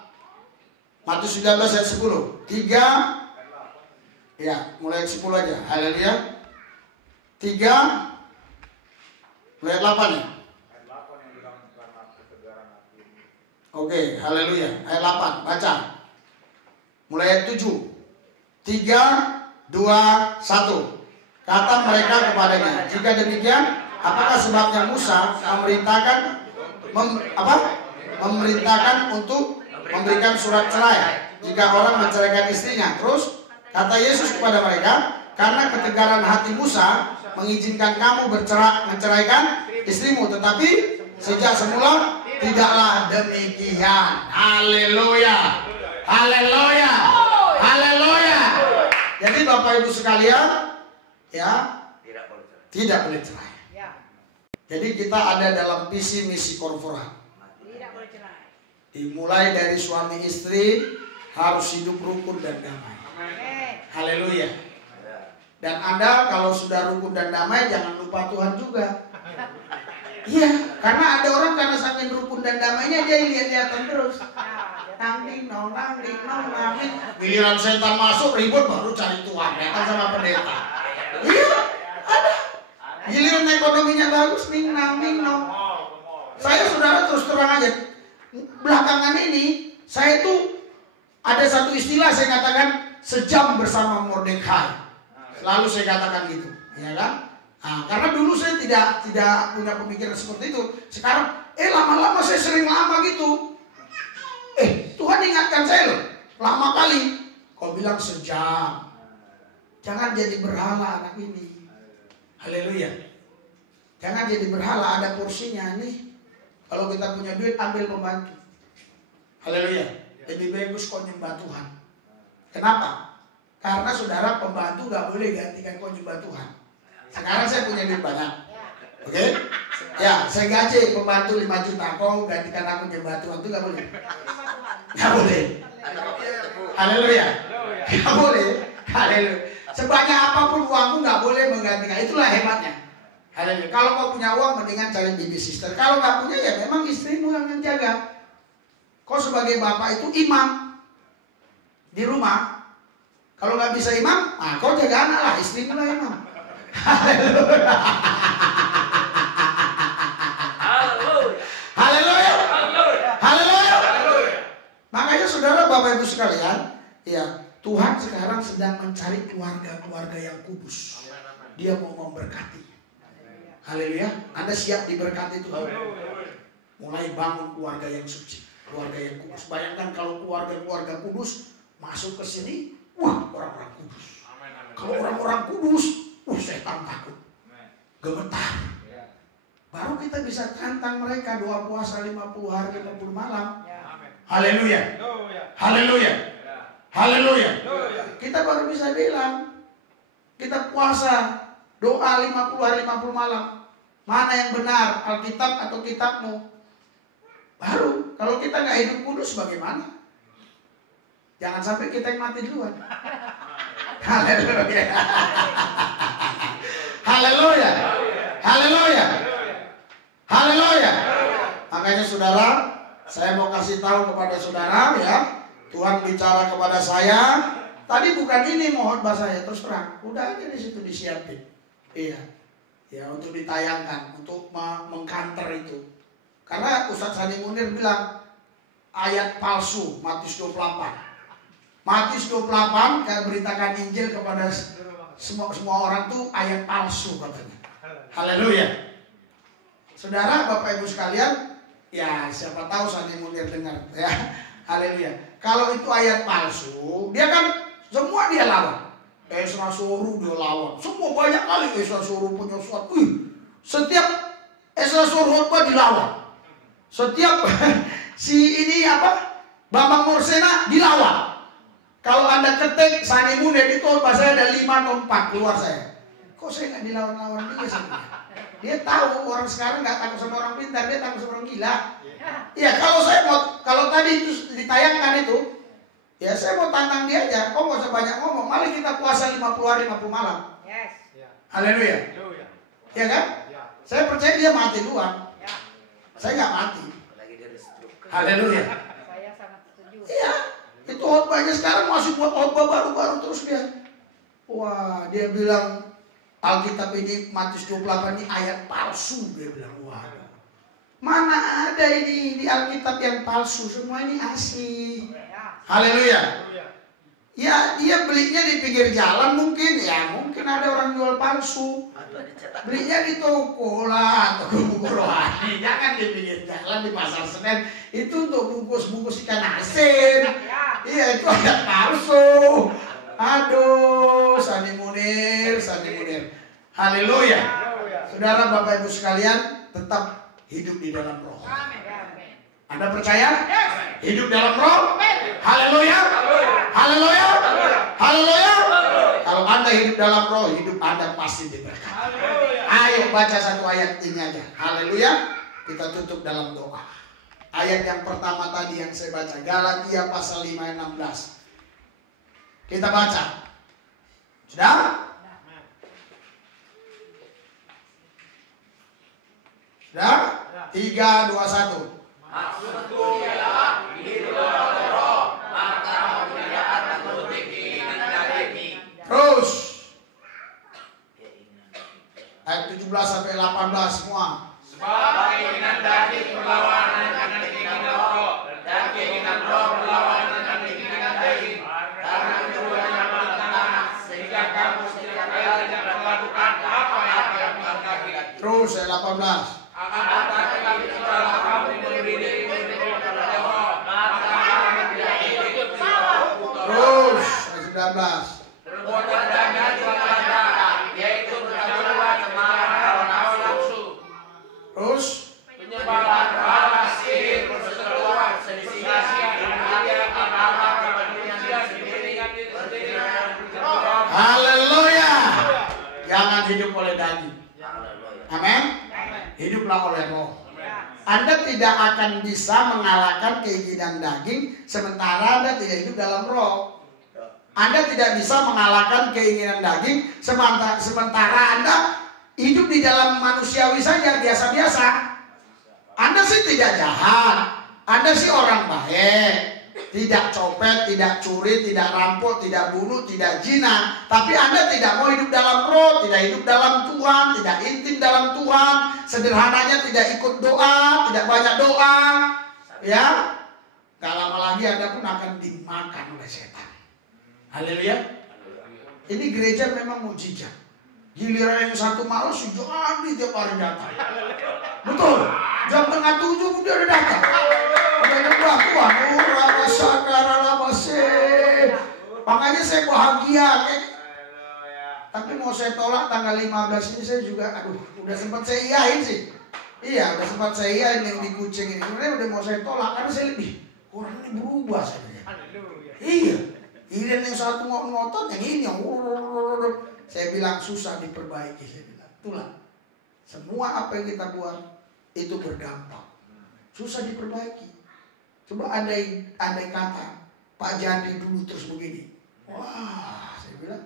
Matius 19 ayat 10. 3. Ya, mulai ayat 10 aja. Haleluya. 3. Mulai ayat 8 ya. Oke, haleluya. Ayat 8, baca. Mulai ayat 7. 3, 2, 1. Kata mereka kepadanya, jika demikian, apakah sebabnya Musa memerintahkan untuk memberikan surat cerai jika orang menceraikan istrinya? Terus kata Yesus kepada mereka, karena ketegaran hati Musa mengizinkan kamu menceraikan istrimu, tetapi sejak semula tidaklah demikian. Haleluya. Haleluya. Haleluya. Jadi Bapak Ibu sekalian, ya, tidak boleh cerai. Jadi kita ada dalam visi misi korporat. Tidak boleh cerai. Dimulai dari suami istri harus hidup rukun dan damai. Haleluya. Dan Anda kalau sudah rukun dan damai jangan lupa Tuhan juga. Iya, karena ada orang karena saking rukun dan damainya dia lihat-lihatan terus. Nangding, nangding, nangding. Giliran setan masuk ribut baru cari Tuhan, datang sama pendeta. Iya, ada. Giliran ekonominya bagus, ning nang. Saya saudara terus terang aja. Belakangan ini saya tuh ada satu istilah saya katakan sejam bersama Mordekai. Selalu saya katakan gitu, ya kan? Nah, karena dulu saya tidak punya pemikiran seperti itu. Sekarang, lama-lama saya sering lama gitu. Tuhan ingatkan saya loh, lama kali. Kau bilang sejam. Jangan jadi berhala anak ini. Haleluya. Jangan jadi berhala, ada porsinya nih. Kalau kita punya duit, ambil pembantu. Haleluya. Lebih bagus kau nyembah Tuhan. Kenapa? Karena saudara pembantu gak boleh gantikan kau nyembah Tuhan. Sekarang saya punya duit banyak. Oke? Ya, saya gaji pembantu 5 juta. Kau gantikan aku nyembah Tuhan, itu gak boleh. Gak boleh. Haleluya. Gak boleh. Haleluya. Sebanyak apapun uangmu gak boleh menggantikan. Itulah hebatnya. Haleluya. Kalau kau punya uang mendingan cari baby sister. Kalau gak punya ya memang istrimu yang menjaga. Kau sebagai bapak itu imam di rumah. Kalau gak bisa imam, kau jaga anak lah, istrimu lah imam. Haleluya. Haleluya. Haleluya. Makanya saudara Bapak Ibu sekalian, ya, Tuhan sekarang sedang mencari keluarga-keluarga yang kudus. Dia mau memberkati. Haleluya. Anda siap diberkati Tuhan? Mulai bangun keluarga yang suci, keluarga yang kudus. Bayangkan kalau keluarga-keluarga kudus masuk ke sini, wah, orang-orang kudus. Kalau orang-orang kudus, setan takut, gemetar. Baru kita bisa tantang mereka doa puasa 50 hari 50 malam. Haleluya. Haleluya. Haleluya. Kita baru bisa bilang, kita puasa doa 50 hari 50 malam. Mana yang benar, Alkitab atau kitabmu? Baru, kalau kita nggak hidup kudus bagaimana? Jangan sampai kita yang mati duluan. Haleluya. Haleluya. Haleluya. Haleluya. Makanya saudara, saya mau kasih tahu kepada saudara ya, Tuhan bicara kepada saya. Tadi bukan ini mohon bahasa saya terus terang. Udah aja di situ disiapin. Iya. Ya untuk ditayangkan, untuk mengkanter itu. Karena Ustadz Sani Munir bilang ayat palsu Matius 28. Matius 28 kan beritakan Injil kepada semua orang tuh ayat palsu katanya. Haleluya. Saudara, Bapak Ibu sekalian, ya siapa tahu Sani Munir dengar ya. Haleluya. Kalau itu ayat palsu, dia kan semua dia lawan. Esra Soru dia lawan. Semua banyak kali Esra Soru punya suatu. Setiap Esra Soru khotbah dilawan. Setiap si ini Bambang Morsena dilawan. Kalau Anda ketik Sani Munir itu khotbah saya ada 5 atau 4 keluar saya. Kok saya nggak dilawan-lawan dia sebenarnya? Dia tahu orang sekarang nggak takut sama orang pintar, dia takut sama orang gila. Ya kalau tadi itu ditayangkan itu, ya saya mau tantang dia aja. Kok nggak usah banyak ngomong, mari kita puasa 50 hari 50 malam. Yes. Haleluya. Ya kan? Saya percaya dia mati duluan. Saya nggak mati. Haleluya. Iya, itu khotbahnya sekarang masih buat khotbah baru-baru terus dia. Wah, dia bilang Alkitab ini Matius 28 ini ayat palsu, dia bilang. Wah, mana ada ini di Alkitab yang palsu, semua ini asli. Haleluya. Ya, dia belinya di pinggir jalan mungkin, ya mungkin ada orang jual palsu. Belinya di toko lah, toko buku rohani. Jangan di pinggir jalan di pasar Senen. Itu untuk bungkus-bungkus ikan asin. Iya, itu ada palsu. Aduh, Sani Munir. Haleluya. Saudara, Bapak Ibu sekalian, tetap hidup di dalam roh. Anda percaya? Hidup dalam roh? Haleluya. Haleluya. Haleluya. Kalau Anda hidup dalam roh, hidup Anda pasti diberkati. Ayo baca satu ayat ini aja. Haleluya. Kita tutup dalam doa. Ayat yang pertama tadi yang saya baca, Galatia pasal 5 ayat 16. Kita baca. Sudah? Sudah? 3, 2, 1. Maksudku ialah hidup dalam roh, maka tidak akan menuruti keinginan daging. Terus ayat 17 sampai 18 semua. Sebab keinginan daging berlawanan dengan keinginan roh, dan keinginan roh berlawanan dengan keinginan daging. Karena keduanya bertentangan, sehingga kamu setiap kali tidak melakukan apa yang menghendaki. Terus ayat 18. Akan tetapi kalau kamu memberi diri kepada roh, maka kamu tidak hidup di roh. Terus ayat 19. Perbuatan daging itu ada, yaitu percaturan, kemarahan, hawa nafsu, Terus penyembahan berhala, sihir, perseteruan, sedisi, iri, amarah, kebencian, kepentingan diri sendiri, dan haleluya. Jangan hidup oleh daging. Amin. Hiduplah oleh roh. Anda tidak akan bisa mengalahkan keinginan daging sementara Anda tidak hidup dalam roh. Anda tidak bisa mengalahkan keinginan daging sementara Anda hidup di dalam manusiawi saja, biasa-biasa. Anda sih tidak jahat, Anda sih orang baik, tidak copet, tidak curi, tidak rampok, tidak bunuh, tidak zina. Tapi Anda tidak mau hidup dalam roh, tidak hidup dalam Tuhan, tidak intim dalam Tuhan. Sederhananya tidak ikut doa, tidak banyak doa. Ya, gak lama lagi Anda pun akan dimakan oleh setan. Haleluya. Ini gereja memang mujizat. Giliran yang satu malam sudah tiap hari datang. Betul. Jam 6:30 dia udah datang. Makanya saya bahagia. Tapi mau saya tolak tanggal 15 ini saya juga, udah sempat saya iyain sih. Iya, udah sempat saya iyain yang di Kucing ini. Sebenarnya udah mau saya tolak karena saya lebih orang ini berubah saja. Iya. Ini yang satu ngotot, yang ini yang saya bilang susah diperbaiki. Saya bilang, itulah. Semua apa yang kita buat itu berdampak. Susah diperbaiki. Coba andai kata Pak Jadi dulu terus begini. Wah, saya bilang,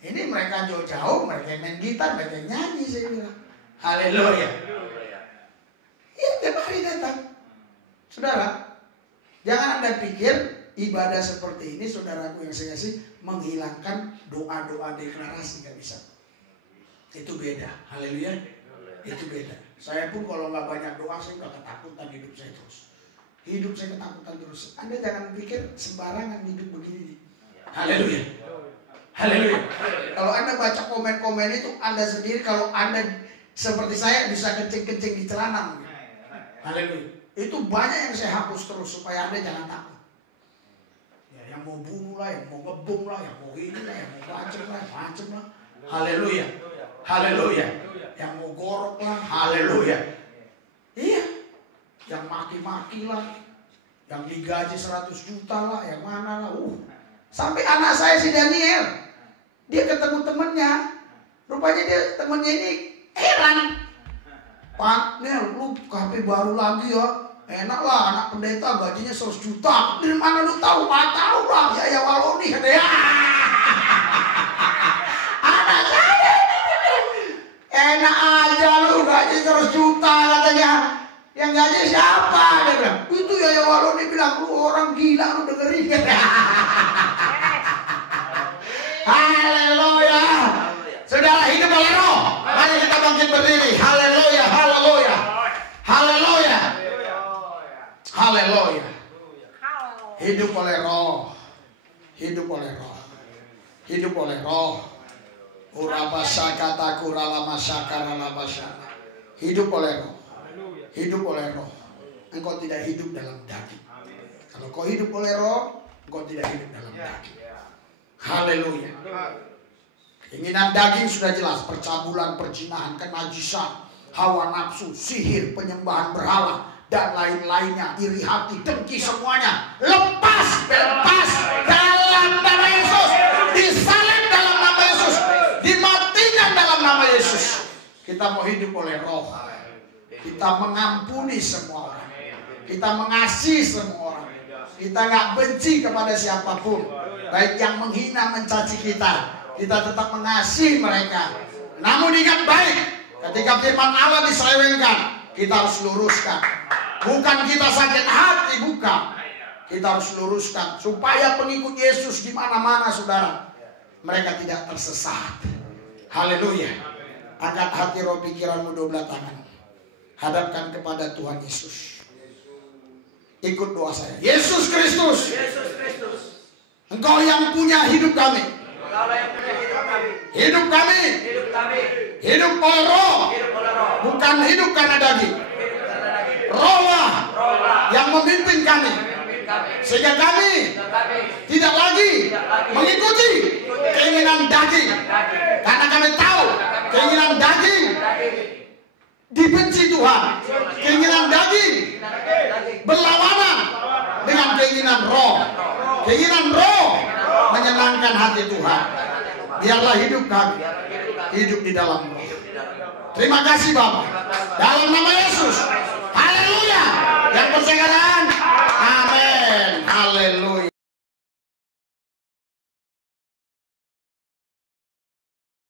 ini mereka jauh-jauh, mereka main gitar, mereka nyanyi, saya bilang. Haleluya. Iya, tiap hari datang. Saudara, jangan Anda pikir ibadah seperti ini, saudaraku yang saya kasih, menghilangkan doa-doa deklarasi, nggak bisa. Itu beda. Haleluya. Itu beda. Saya pun kalau nggak banyak doa, saya nggak ketakutan hidup saya terus. Hidup saya ketakutan terus. Anda jangan pikir sembarangan hidup begini. Haleluya. Haleluya. Kalau Anda baca komen-komen itu, Anda sendiri kalau Anda seperti saya bisa kencing-kencing di celana. Haleluya. Itu banyak yang saya hapus terus supaya Anda jangan takut. Ya, yang mau bunuh lah, yang mau ngebom lah, yang mau ini lah, yang mau macem lah. Haleluya. Haleluya. Yang mau gorok lah. Haleluya. Iya. Yang maki-maki lah. Yang digaji 100 juta lah, yang mana lah. Sampai anak saya si Daniel, dia ketemu temennya. Rupanya dia temennya ini heran. Pak Nel, lu HP baru lagi ya. Enak lah, anak pendeta gajinya 100 juta. Dari mana lu tahu? Nggak tahu lah. Ya Waloni katanya. Anak saya enak aja lu gaji 100 juta katanya. Yang pemegangnya aja siapa? Dia bilang, itu Yaya Waloni bilang, lu orang gila, lu dengerin. Haleluya. Saudara, hidup oleh Roh. Mari kita bangkit berdiri. Haleluya, haleluya. Haleluya. Haleluya. Hidup oleh Roh. Hidup oleh Roh. Hidup oleh Roh. Urabasa kata kuralama sakaralama sana. Hidup oleh Roh. Hidup oleh Roh. Engkau tidak hidup dalam daging. Kalau kau hidup oleh Roh, engkau tidak hidup dalam daging. Haleluya. Keinginan daging sudah jelas. Percabulan, perzinahan, kenajisan, hawa nafsu, sihir, penyembahan berhala, dan lain-lainnya, iri hati, dengki, semuanya lepas, bebas dalam nama Yesus. Disalib dalam nama Yesus. Dimatikan dalam nama Yesus. Kita mau hidup oleh Roh. Kita mengampuni semua orang. Kita mengasihi semua orang. Kita nggak benci kepada siapapun. Baik yang menghina, mencaci kita. Kita tetap mengasihi mereka. Namun ingat baik, ketika firman Allah diselewengkan, kita harus luruskan. Bukan kita sakit hati, bukan. Kita harus luruskan supaya pengikut Yesus di mana-mana, saudara, mereka tidak tersesat. Haleluya. Angkat hati, roh, pikiranmu, dua tangan. Hadapkan kepada Tuhan Yesus. Ikut doa saya. Yesus Kristus. Engkau yang punya hidup kami. Hidup kami. Hidup oleh Roh. Bukan hidup karena daging. Rohlah yang memimpin kami. Sehingga kami tidak lagi mengikuti keinginan daging. Karena kami tahu keinginan daging dibenci Tuhan. Keinginan daging berlawanan dengan keinginan Roh. Keinginan Roh menyenangkan hati Tuhan. Biarlah hidup kami hidup di dalam Roh. Terima kasih Bapak.